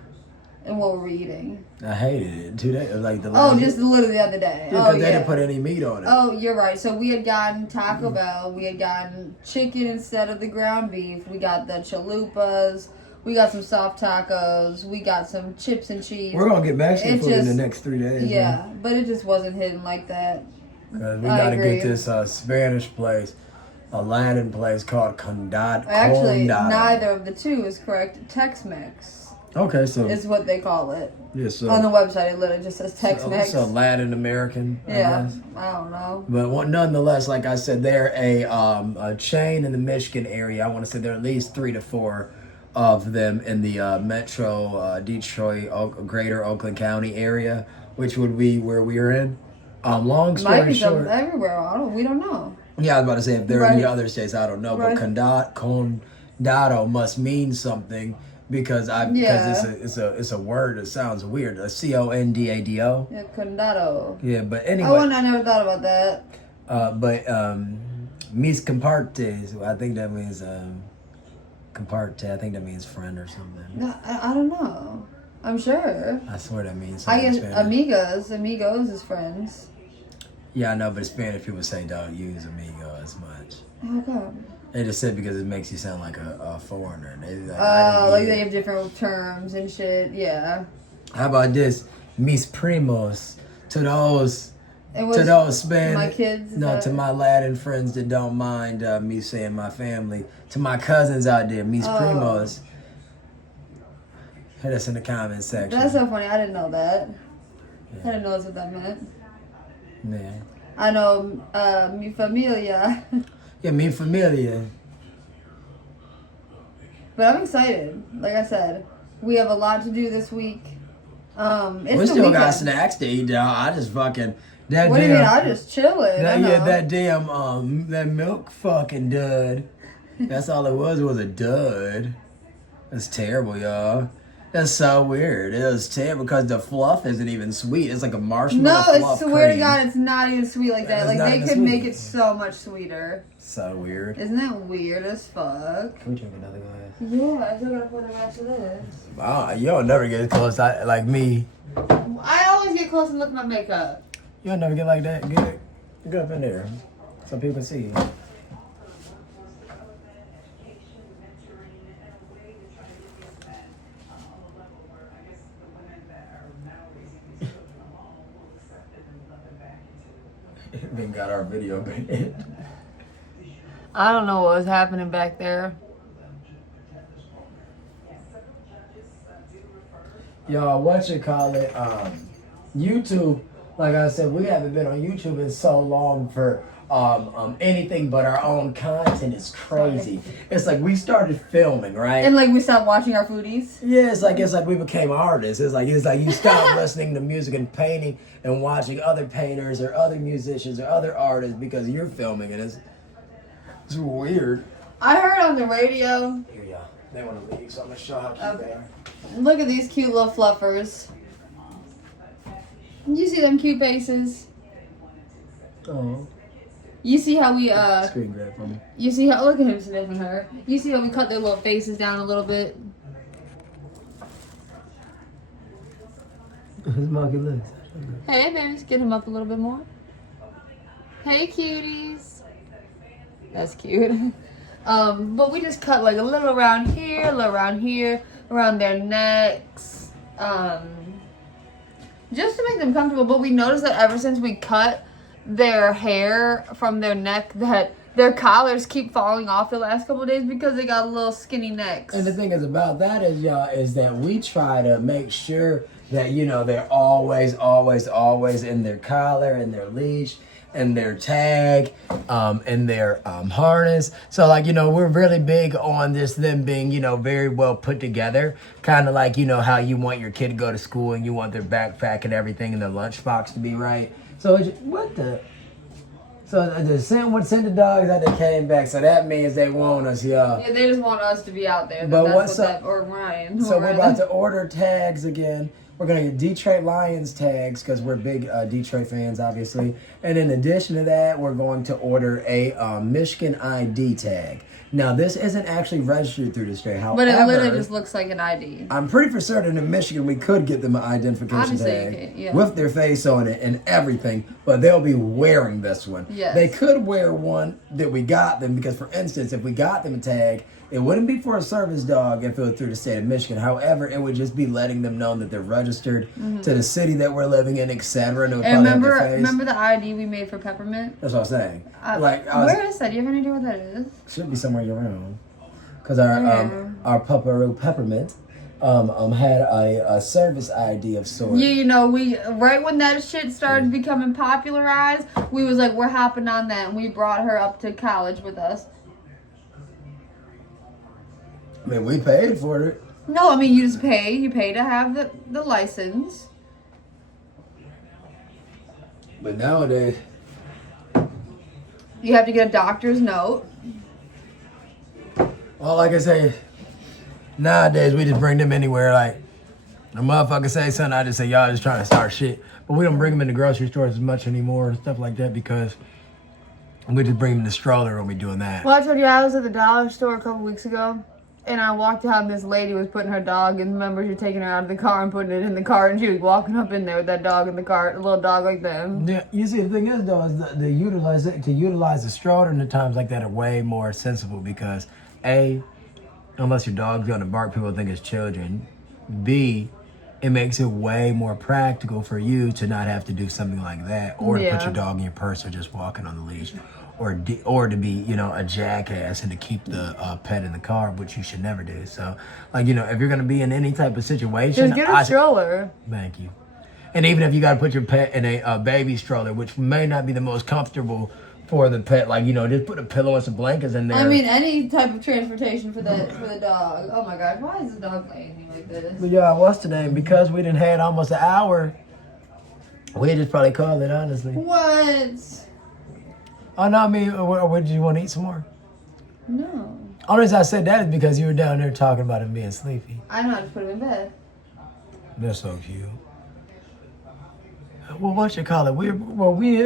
And what were we eating? I hated it. 2 days, like the. Just literally the other day. Because they didn't put any meat on it. Oh, you're right. So we had gotten Taco Bell. We had gotten chicken instead of the ground beef. We got the chalupas. We got some soft tacos. We got some chips and cheese. We're gonna get Mexican food in the next 3 days. Yeah, but it just wasn't hitting like that. Because we gotta get this Spanish place, a Latin place called Condado. Actually, neither of the two is correct. Tex-Mex. Okay, so is what they call it. Yeah, so on the website it literally just says Tex-Mex. So Latin American. Yeah, I don't know. But nonetheless, like I said, they're a chain in the Michigan area. I want to say there are at least 3 to 4 of them in the metro Detroit, greater Oakland County area, which would be where we are in. Long story might be short, everywhere. We don't know. Yeah, I was about to say if there are any other states, I don't know. Right. But condado must mean something because it's a word that sounds weird. A condado. Yeah, condado. Yeah, but anyway. I never thought about that. Mis compartes, I think that means comparte. I think that means friend or something. No, I don't know. I'm sure. I swear that means something. I guess amigos is friends. Yeah, I know, but Spanish people say don't use amigo as much. How come? They just said because it makes you sound like a foreigner. They have different terms and shit. Yeah. How about this? Mis primos. To those Spanish. My kids? To my Latin friends that don't mind me saying my family. To my cousins out there, mis primos. Hit us in the comment section. That's so funny. I didn't know that. Yeah. I didn't know that's what that meant. Yeah. I know mi familia. Yeah, mi familia. But I'm excited. Like I said, we have a lot to do this week. We still got snacks to eat, though. I just fucking... Do you mean? I just chilling. That damn that milk fucking dud. That's all it was a dud. That's terrible, y'all. That's so weird. It was terrible because the fluff isn't even sweet. It's like a marshmallow No, fluff swear cream. to God, it's not even sweet like that. Like, they could make it so much sweeter. So weird. Isn't that weird as fuck? Can we drink another glass? Yeah, I still gotta put them after this. Wow, you don't never get close like me. I always get close and look at my makeup. You don't never get like that. Get up in there so people can see you. We got our video banned. I don't know what was happening back there. Y'all, YouTube, like I said, we haven't been on YouTube in so long for anything but our own content. Is crazy. It's like we started filming, right? And like we stopped watching our foodies. Yeah, it's like we became artists. It's like you stop listening to music and painting and watching other painters or other musicians or other artists because you're filming, and it's weird. I heard on the radio. Here, y'all. They want to leave, so I'm gonna show how cute they are. Look at these cute little fluffers. You see them cute faces? Oh. You see how we Screen grab for me. You see how, look at him sniffing her. You see how we cut their little faces down a little bit? His monkey legs. Hey babies, get him up a little bit more. Hey cuties. That's cute. But we just cut like a little around here, around their necks. Just to make them comfortable. But we noticed that ever since we cut their hair from their neck, that their collars keep falling off the last couple of days because they got little skinny necks. And the thing is about that is, y'all, is that we try to make sure that, you know, they're always in their collar and their leash and their tag and their harness. So, like, you know, we're really big on this, them being, you know, very well put together. Kind of like, you know, how you want your kid to go to school and you want their backpack and everything and their lunchbox to be right. So, what the... So what sent the dogs out, they came back. So that means they want us, y'all. Yeah, they just want us to be out there. But that's what's what up? Or Ryan. So we're about to order tags again. We're going to get Detroit Lions tags because we're big Detroit fans, obviously. And in addition to that, we're going to order a Michigan ID tag. Now, this isn't actually registered through the state. However, but it literally just looks like an ID. I'm pretty for certain in Michigan we could get them an identification tag with their face on it and everything, but they'll be wearing this one. Yes. They could wear one that we got them because, for instance, if we got them a tag, it wouldn't be for a service dog if it was through the state of Michigan. However, it would just be letting them know that they're registered to the city that we're living in, etc. And remember the ID we made for Peppermint? That's what I'm saying. Where is that? Do you have any idea what that is? Should be somewhere around. Because our Pupperoo Peppermint had a service ID of sorts. Yeah, you know, we right when that shit started becoming popularized, we was like, we're hopping on that, and we brought her up to college with us. I mean, we paid for it. No, I mean, you just pay. You pay to have the license. But nowadays... You have to get a doctor's note. Well, like I say, nowadays we just bring them anywhere. Like, a motherfucker say something, I just say, y'all just trying to start shit. But we don't bring them in the grocery stores as much anymore and stuff like that because we just bring them in the stroller when we doing that. Well, I told you I was at the dollar store a couple weeks ago. And I walked out and this lady was putting her dog in. Remember, she was taking her out of the car and putting it in the car. And she was walking up in there with that dog in the car, a little dog like that. Yeah, you see, the thing is, though, is to utilize the stroller in times like that are way more sensible because, A, unless your dog's going to bark, people think it's children. B, it makes it way more practical for you to not have to do something like that or to put your dog in your purse or just walking on the leash. Or to be, you know, a jackass and to keep the pet in the car, which you should never do. So, like, you know, if you're going to be in any type of situation... Just get a stroller. Thank you. And even if you got to put your pet in a baby stroller, which may not be the most comfortable for the pet, like, you know, just put a pillow and some blankets in there. I mean, any type of transportation for the dog. Oh, my gosh. Why is this dog laying like this? But, yeah, what's the name? Because we done had almost an hour, we just probably called it, honestly. What? Oh, no, I mean, did you want to eat some more? No. Only reason I said that is because you were down there talking about him being sleepy. I know, I just put him in bed. They're so cute. Well, what you call it? We and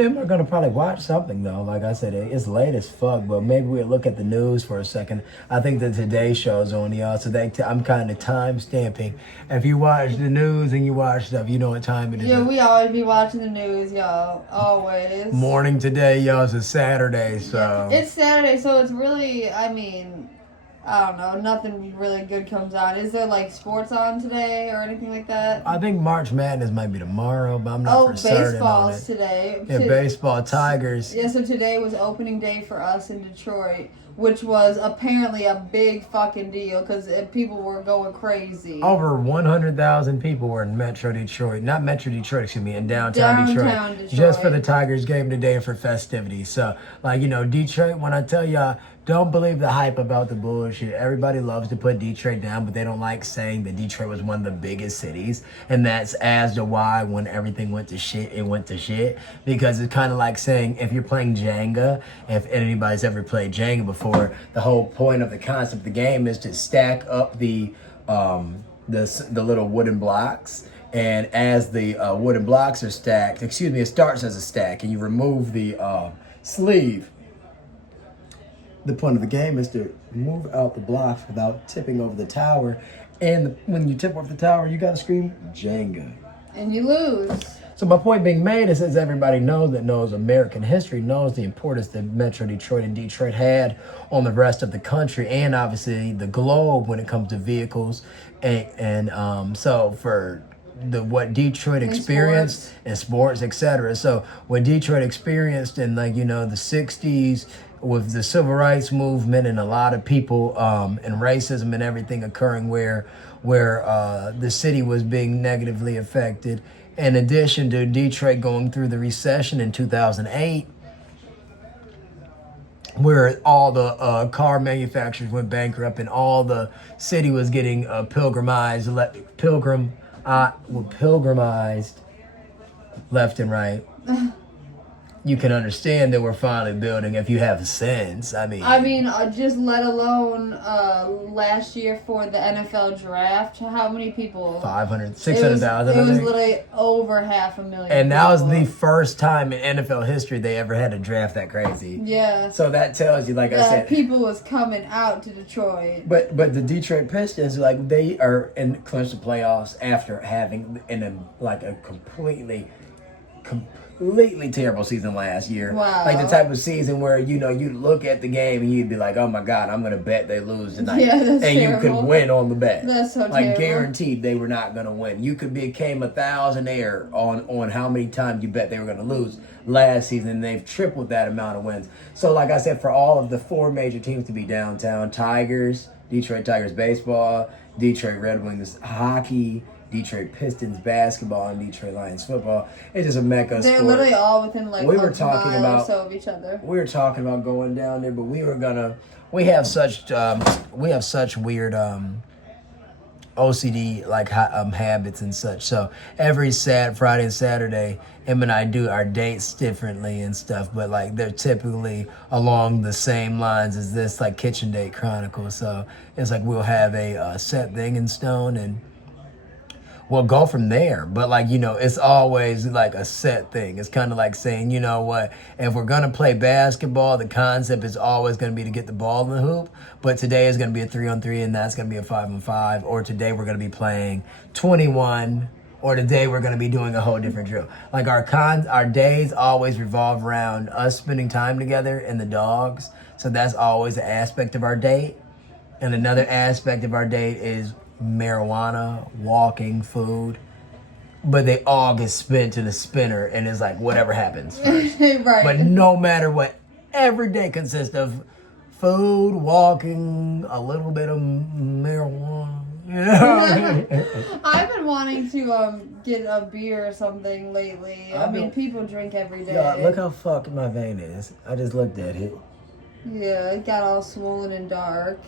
them are gonna probably watch something though. Like I said, it's late as fuck, but maybe we'll look at the news for a second. I think the Today Show's on, y'all, so I'm kind of time stamping. If you watch the news and you watch stuff, you know what time it is. Yeah, we always be watching the news, y'all. Always. Morning today, y'all. It's a Saturday, so yeah, it's Saturday, so it's really. I mean, I don't know. Nothing really good comes on. Is there like sports on today or anything like that? I think March Madness might be tomorrow, but I'm not for certain on it. Baseball's today. Yeah, baseball, Tigers. Yeah, so today was opening day for us in Detroit, which was apparently a big fucking deal because people were going crazy. Over 100,000 people were in Metro Detroit. Not Metro Detroit, excuse me, in downtown Detroit. Just for the Tigers game today for festivities. So, like, you know, Detroit, when I tell y'all, don't believe the hype about the bullshit. Everybody loves to put Detroit down, but they don't like saying that Detroit was one of the biggest cities. And that's as to why when everything went to shit, it went to shit. Because it's kind of like saying if you're playing Jenga, if anybody's ever played Jenga before, the whole point of the concept of the game is to stack up the little wooden blocks. And as the wooden blocks are stacked, it starts as a stack, and you remove the sleeve. The point of the game is to move out the blocks without tipping over the tower. And when you tip over the tower, you gotta scream Jenga. And you lose. So my point being made is, as everybody knows American history, knows the importance that Metro Detroit and Detroit had on the rest of the country and obviously the globe when it comes to vehicles. And so for what Detroit experienced in sports, etc. So what Detroit experienced in the 60s, with the civil rights movement and a lot of people and racism and everything occurring where the city was being negatively affected. In addition to Detroit going through the recession in 2008, where all the car manufacturers went bankrupt and all the city was getting pilgrimized left and right. You can understand that we're finally building if you have sense. I mean, just let alone last year for the NFL draft. How many people? 600,000. It was literally over 500,000. And that was the first time in NFL history they ever had a draft that crazy. Yeah. So that tells you, like I said, people was coming out to Detroit. But the Detroit Pistons, they are in clinch the playoffs after having a completely terrible season last year. Wow. Like the type of season where, you'd look at the game and you'd be like, oh my God, I'm going to bet they lose tonight. Yeah, that's and terrible. You could win on the bet. That's so terrible. Guaranteed they were not going to win. You could became 1,000-aire on how many times you bet they were going to lose last season. And they've tripled that amount of wins. So like I said, for all of the four major teams to be downtown, Detroit Tigers baseball, Detroit Red Wings hockey, Detroit Pistons basketball, and Detroit Lions football. It's just a mecca They're sport. literally all within a mile or so of each other. We were talking about going down there, but we have such weird OCD habits and such. So every Friday and Saturday, him and I do our dates differently and stuff, but they're typically along the same lines as this kitchen date chronicle. So it's we'll have a set thing in stone and we'll go from there. But it's always a set thing. It's kind of like saying, you know what, if we're going to play basketball, the concept is always going to be to get the ball in the hoop. But today is going to be a 3-on-3 and that's going to be a 5-on-5. Or today we're going to be playing 21. Or today we're going to be doing a whole different drill. Our days always revolve around us spending time together and the dogs. So that's always an aspect of our date. And another aspect of our date is marijuana, walking, food, but they all get spent in a spinner and it's whatever happens first. Right. But no matter what, every day consists of food, walking, a little bit of marijuana. I've been wanting to get a beer or something lately. People drink every day. Yeah, look how fucked my vein is. I just looked at it. Yeah, it got all swollen and dark.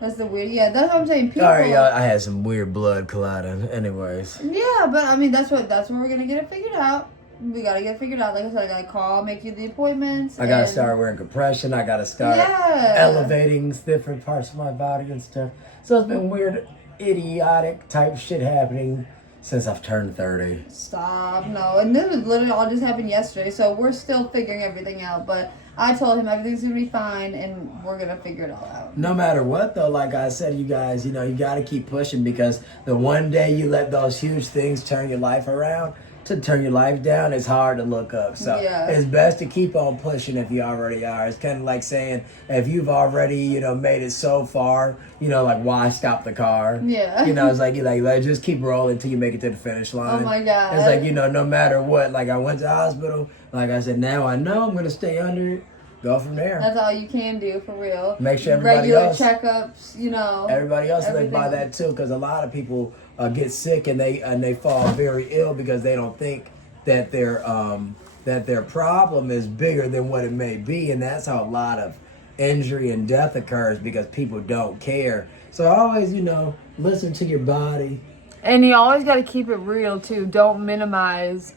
That's the weird. Yeah, that's what I'm saying. People. All right, y'all. I had some weird blood colliding. Anyways. Yeah, but that's where we're gonna get it figured out. We gotta get it figured out. Like I said, I gotta call, make you the appointments. I gotta start wearing compression. I gotta start elevating different parts of my body and stuff. So it's been weird, idiotic type shit happening since I've turned 30. Stop, no. And this was literally all just happened yesterday, so we're still figuring everything out. But I told him everything's going to be fine, and we're going to figure it all out. No matter what, though, like I said, you guys, you know, you got to keep pushing, because the one day you let those huge things turn your life around, to turn your life down, it's hard to look up. So it's best to keep on pushing if you already are. It's kind of like saying, if you've already, you know, made it so far, you know, like, why stop the car? Yeah. You know, it's like, just keep rolling until you make it to the finish line. Oh, my God. It's like, you know, no matter what, like, I went to the hospital, like I said, now I know I'm going to stay under it. Go from there. That's all you can do, for real. Make sure everybody Regular else, checkups, you know. Everybody else live by that too, because a lot of people get sick and they fall very ill because they don't think that their problem is bigger than what it may be, and that's how a lot of injury and death occurs, because people don't care. So always, you know, listen to your body. And you always got to keep it real too. Don't minimize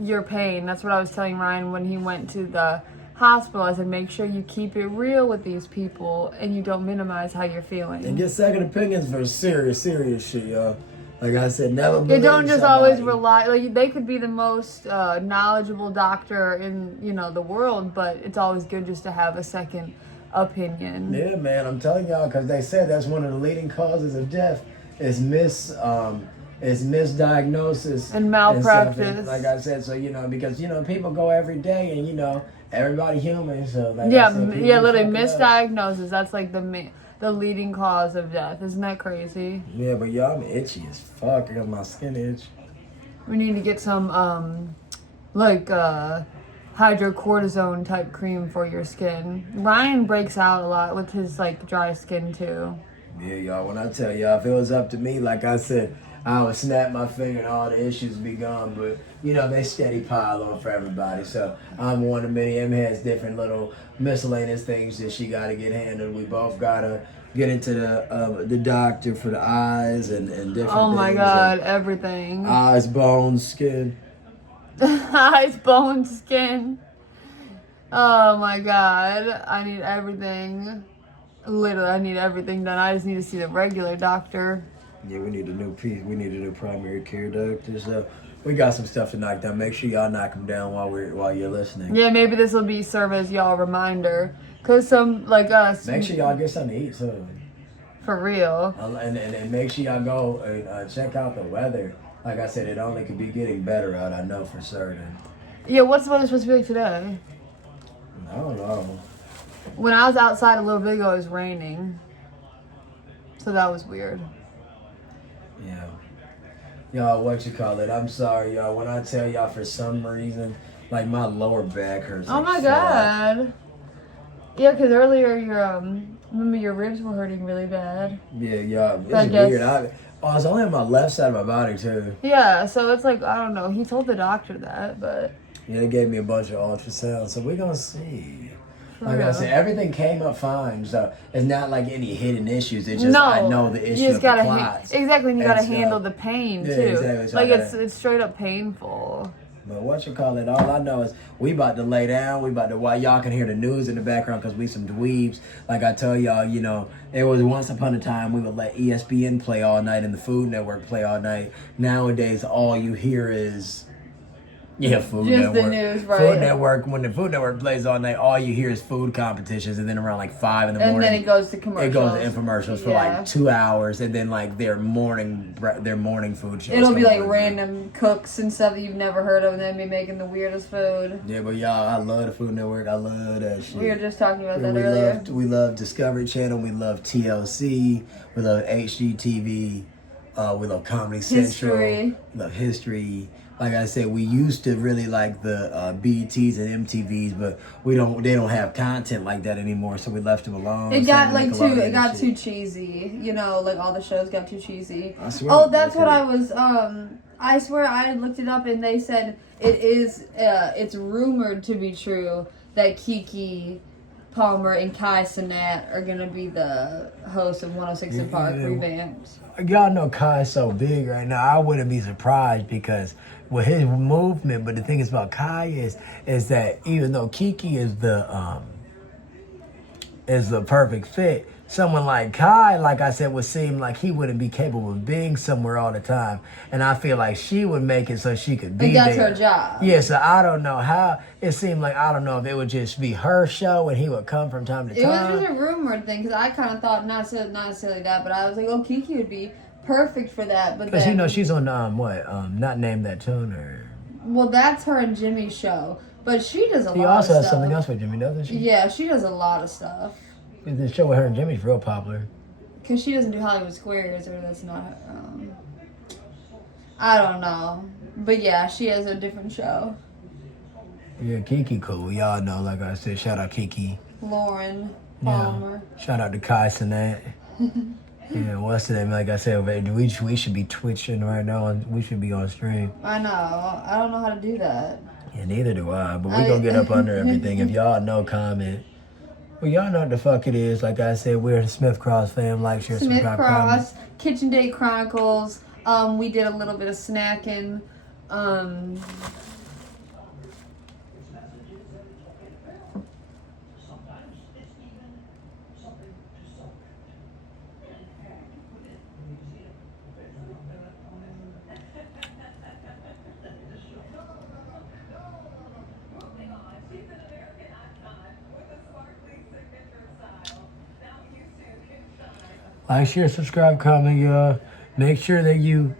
your pain. That's what I was telling Ryan when he went to the hospital. I said, make sure you keep it real with these people and you don't minimize how you're feeling. And get second opinions for serious shit, y'all. Like I said, never believe You don't just somebody. always rely, like, they could be the most knowledgeable doctor in, you know, the world, but it's always good just to have a second opinion. Yeah, man, I'm telling y'all, because they said that's one of the leading causes of death is misdiagnosis and malpractice. And like I said, so, you know, because, you know, people go every day and, you know, everybody human, so like literally misdiagnosis. That's like the leading cause of death. Isn't that crazy? Yeah, but y'all, I'm itchy as fuck. I got my skin itch. We need to get some hydrocortisone type cream for your skin. Ryan breaks out a lot with his like dry skin too. Yeah, y'all, when I tell y'all, if it was up to me, like I said, I would snap my finger and all the issues be gone. But, you know, they steady pile on for everybody. So I'm one of many. Em has different little miscellaneous things that she got to get handled. We both got to get into the doctor for the eyes and different things. Oh, my God, everything. Eyes, bones, skin. Eyes, bones, skin. Oh, my God. I need everything. Literally, I need everything done. I just need to see the regular doctor. Yeah, we need a new piece. We need a new primary care doctor. So we got some stuff to knock down. Make sure y'all knock them down while you're listening. Yeah, maybe this will serve as y'all reminder. Cause some like us. Make sure y'all get something to eat too. For real. And make sure y'all go and check out the weather. Like I said, it only could be getting better out. I know for certain. Yeah, what's the weather supposed to be like today? I don't know. When I was outside a little bit ago, it was raining. So that was weird. Yeah. Y'all, what you call it? I'm sorry, y'all. When I tell y'all for some reason, like my lower back hurts. Oh my God. Yeah, because earlier remember your ribs were hurting really bad. Yeah, y'all. It's weird. I was only on my left side of my body too. Yeah, so it's like, I don't know. He told the doctor that, but. Yeah, they gave me a bunch of ultrasounds, so we're gonna see. Like I said, everything came up fine, so it's not like any hidden issues. It's just I know the issue of the clots. Exactly, and you gotta handle the pain too. Exactly. So like it's straight up painful. But what you call it? All I know is we about to lay down. While y'all can hear the news in the background because we some dweebs. Like I tell y'all, you know, it was once upon a time we would let ESPN play all night and the Food Network play all night. Nowadays, all you hear is. Yeah, Food Network. Just the news, right? Food Network. When the Food Network plays all night, all you hear is food competitions, and then around like 5 in the morning, and then it goes to commercials. It goes to infomercials for like 2 hours, and then like their morning food shows. It'll be like random cooks and stuff that you've never heard of, and then be making the weirdest food. Yeah, but y'all, I love the Food Network. I love that shit. We were just talking about that earlier. We love Discovery Channel. We love TLC. We love HGTV. We love Comedy Central. We love History. Like I said, we used to really like the BETs and MTVs, but they don't have content like that anymore, so we left them alone. It got too cheesy. You know, like all the shows got too cheesy. I swear. Oh, that's what I was I swear I had looked it up and they said it's rumored to be true that Keke Palmer and Kai Cenat are gonna be the hosts of 106 & Park revamped. Y'all know Kai's so big right now. I wouldn't be surprised because with his movement, but the thing is about Kai is that even though Keke is the perfect fit, someone like Kai, like I said, would seem like he wouldn't be capable of being somewhere all the time. And I feel like she would make it so she could be there. And that's her job. Yeah, so I don't know how. It seemed like, I don't know if it would just be her show and he would come from time to time. It was just a rumored thing, because I kind of thought not necessarily that, but I was like, oh, Kiki would be perfect for that. But then, you know, she's on, Not Name That Tune, or... Well, that's her and Jimmy's show. But she does a lot of stuff. She also has something else with Jimmy, doesn't she? Yeah, she does a lot of stuff. The show with her and Jimmy's real popular. Because she doesn't do Hollywood Squares, or that's not... I don't know. But yeah, she has a different show. Yeah, Kiki cool. Y'all know, like I said, shout out Kiki. Lauren Palmer. Yeah. Shout out to Kai Sinet. Yeah, what's the name? Like I said, we should be twitching right now, and we should be on stream. I know. I don't know how to do that. Yeah, neither do I. But we're going to get up under everything. If y'all know, comment. Well, y'all know what the fuck it is. Like I said, we're the Smith Cross fam. Like, share, Smith subscribe, Cross, comment. Kitchen Date Chronicles. We did a little bit of snacking. Like, share, subscribe, comment, y'all. Make sure that you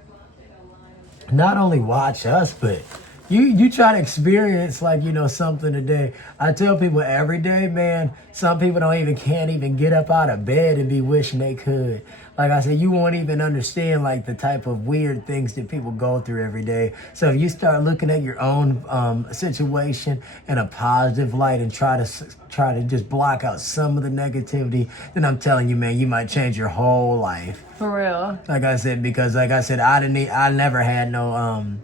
not only watch us, but you try to experience, like, you know, something today. I tell people every day, man, some people can't even get up out of bed and be wishing they could. Like I said, you won't even understand, like, the type of weird things that people go through every day. So if you start looking at your own situation in a positive light and try to just block out some of the negativity, then I'm telling you, man, you might change your whole life. For real. Like I said, because like I said, I never had no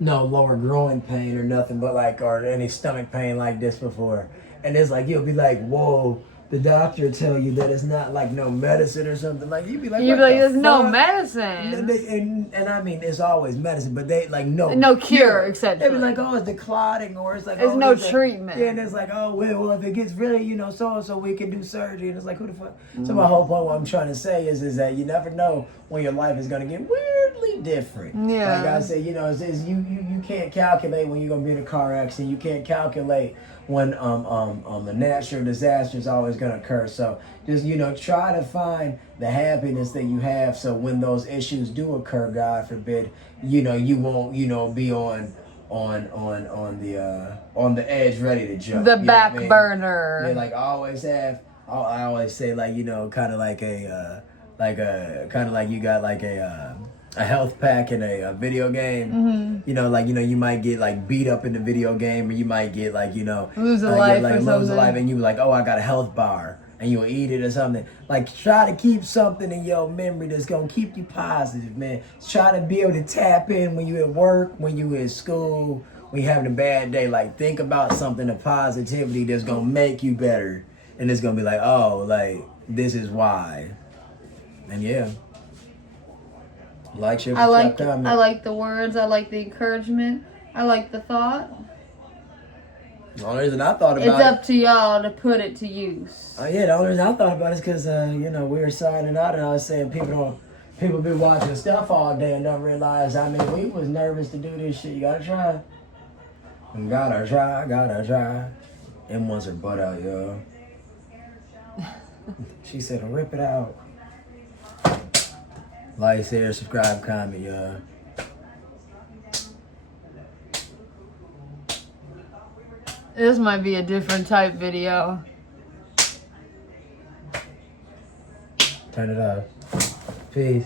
lower groin pain or nothing, but like, or any stomach pain like this before. And it's like, you'll be like, whoa, the doctor will tell you that it's not like no medicine or something. Like, you'd be like, there's no medicine. And I mean, it's always medicine, but they like no cure, except they'd be like, oh, it's the clotting, or it's like, there's no treatment. Yeah, and it's like, oh, well, if it gets really, you know, so we can do surgery. And it's like, who the fuck? So my whole point, what I'm trying to say is that you never know when your life is gonna get weirdly different. Yeah. Like I said, you know, you can't calculate when you're gonna be in a car accident. You can't calculate when the natural disaster is always gonna occur. So just, you know, try to find the happiness that you have, so when those issues do occur, God forbid, you know, you won't, you know, be on the edge, ready to jump. The back burner. Yeah, like I always say, like, you know, kind of like you got like a health pack in a video game. Mm-hmm. You know, you might get like beat up in the video game, or you might get like, you know, lose a life, and you be like, oh, I got a health bar, and you'll eat it or something. Like, try to keep something in your memory that's gonna keep you positive, man. Try to be able to tap in when you at work, when you at school, when you're having a bad day. Like, think about something of positivity that's gonna make you better, and it's gonna be like, oh, like, this is why. And yeah. Like, share, subscribe, comment. I like the words. I like the encouragement. I like the thought. The only reason I thought about it's up to y'all to put it to use. Yeah, the only reason I thought about it is because, you know, we were signing out, and I was saying people be watching stuff all day and don't realize, I mean, we was nervous to do this shit. You gotta try. Gotta try. M wants her butt out, yo. She said, rip it out. Like, share, subscribe, comment, y'all. This might be a different type video. Turn it off. Peace.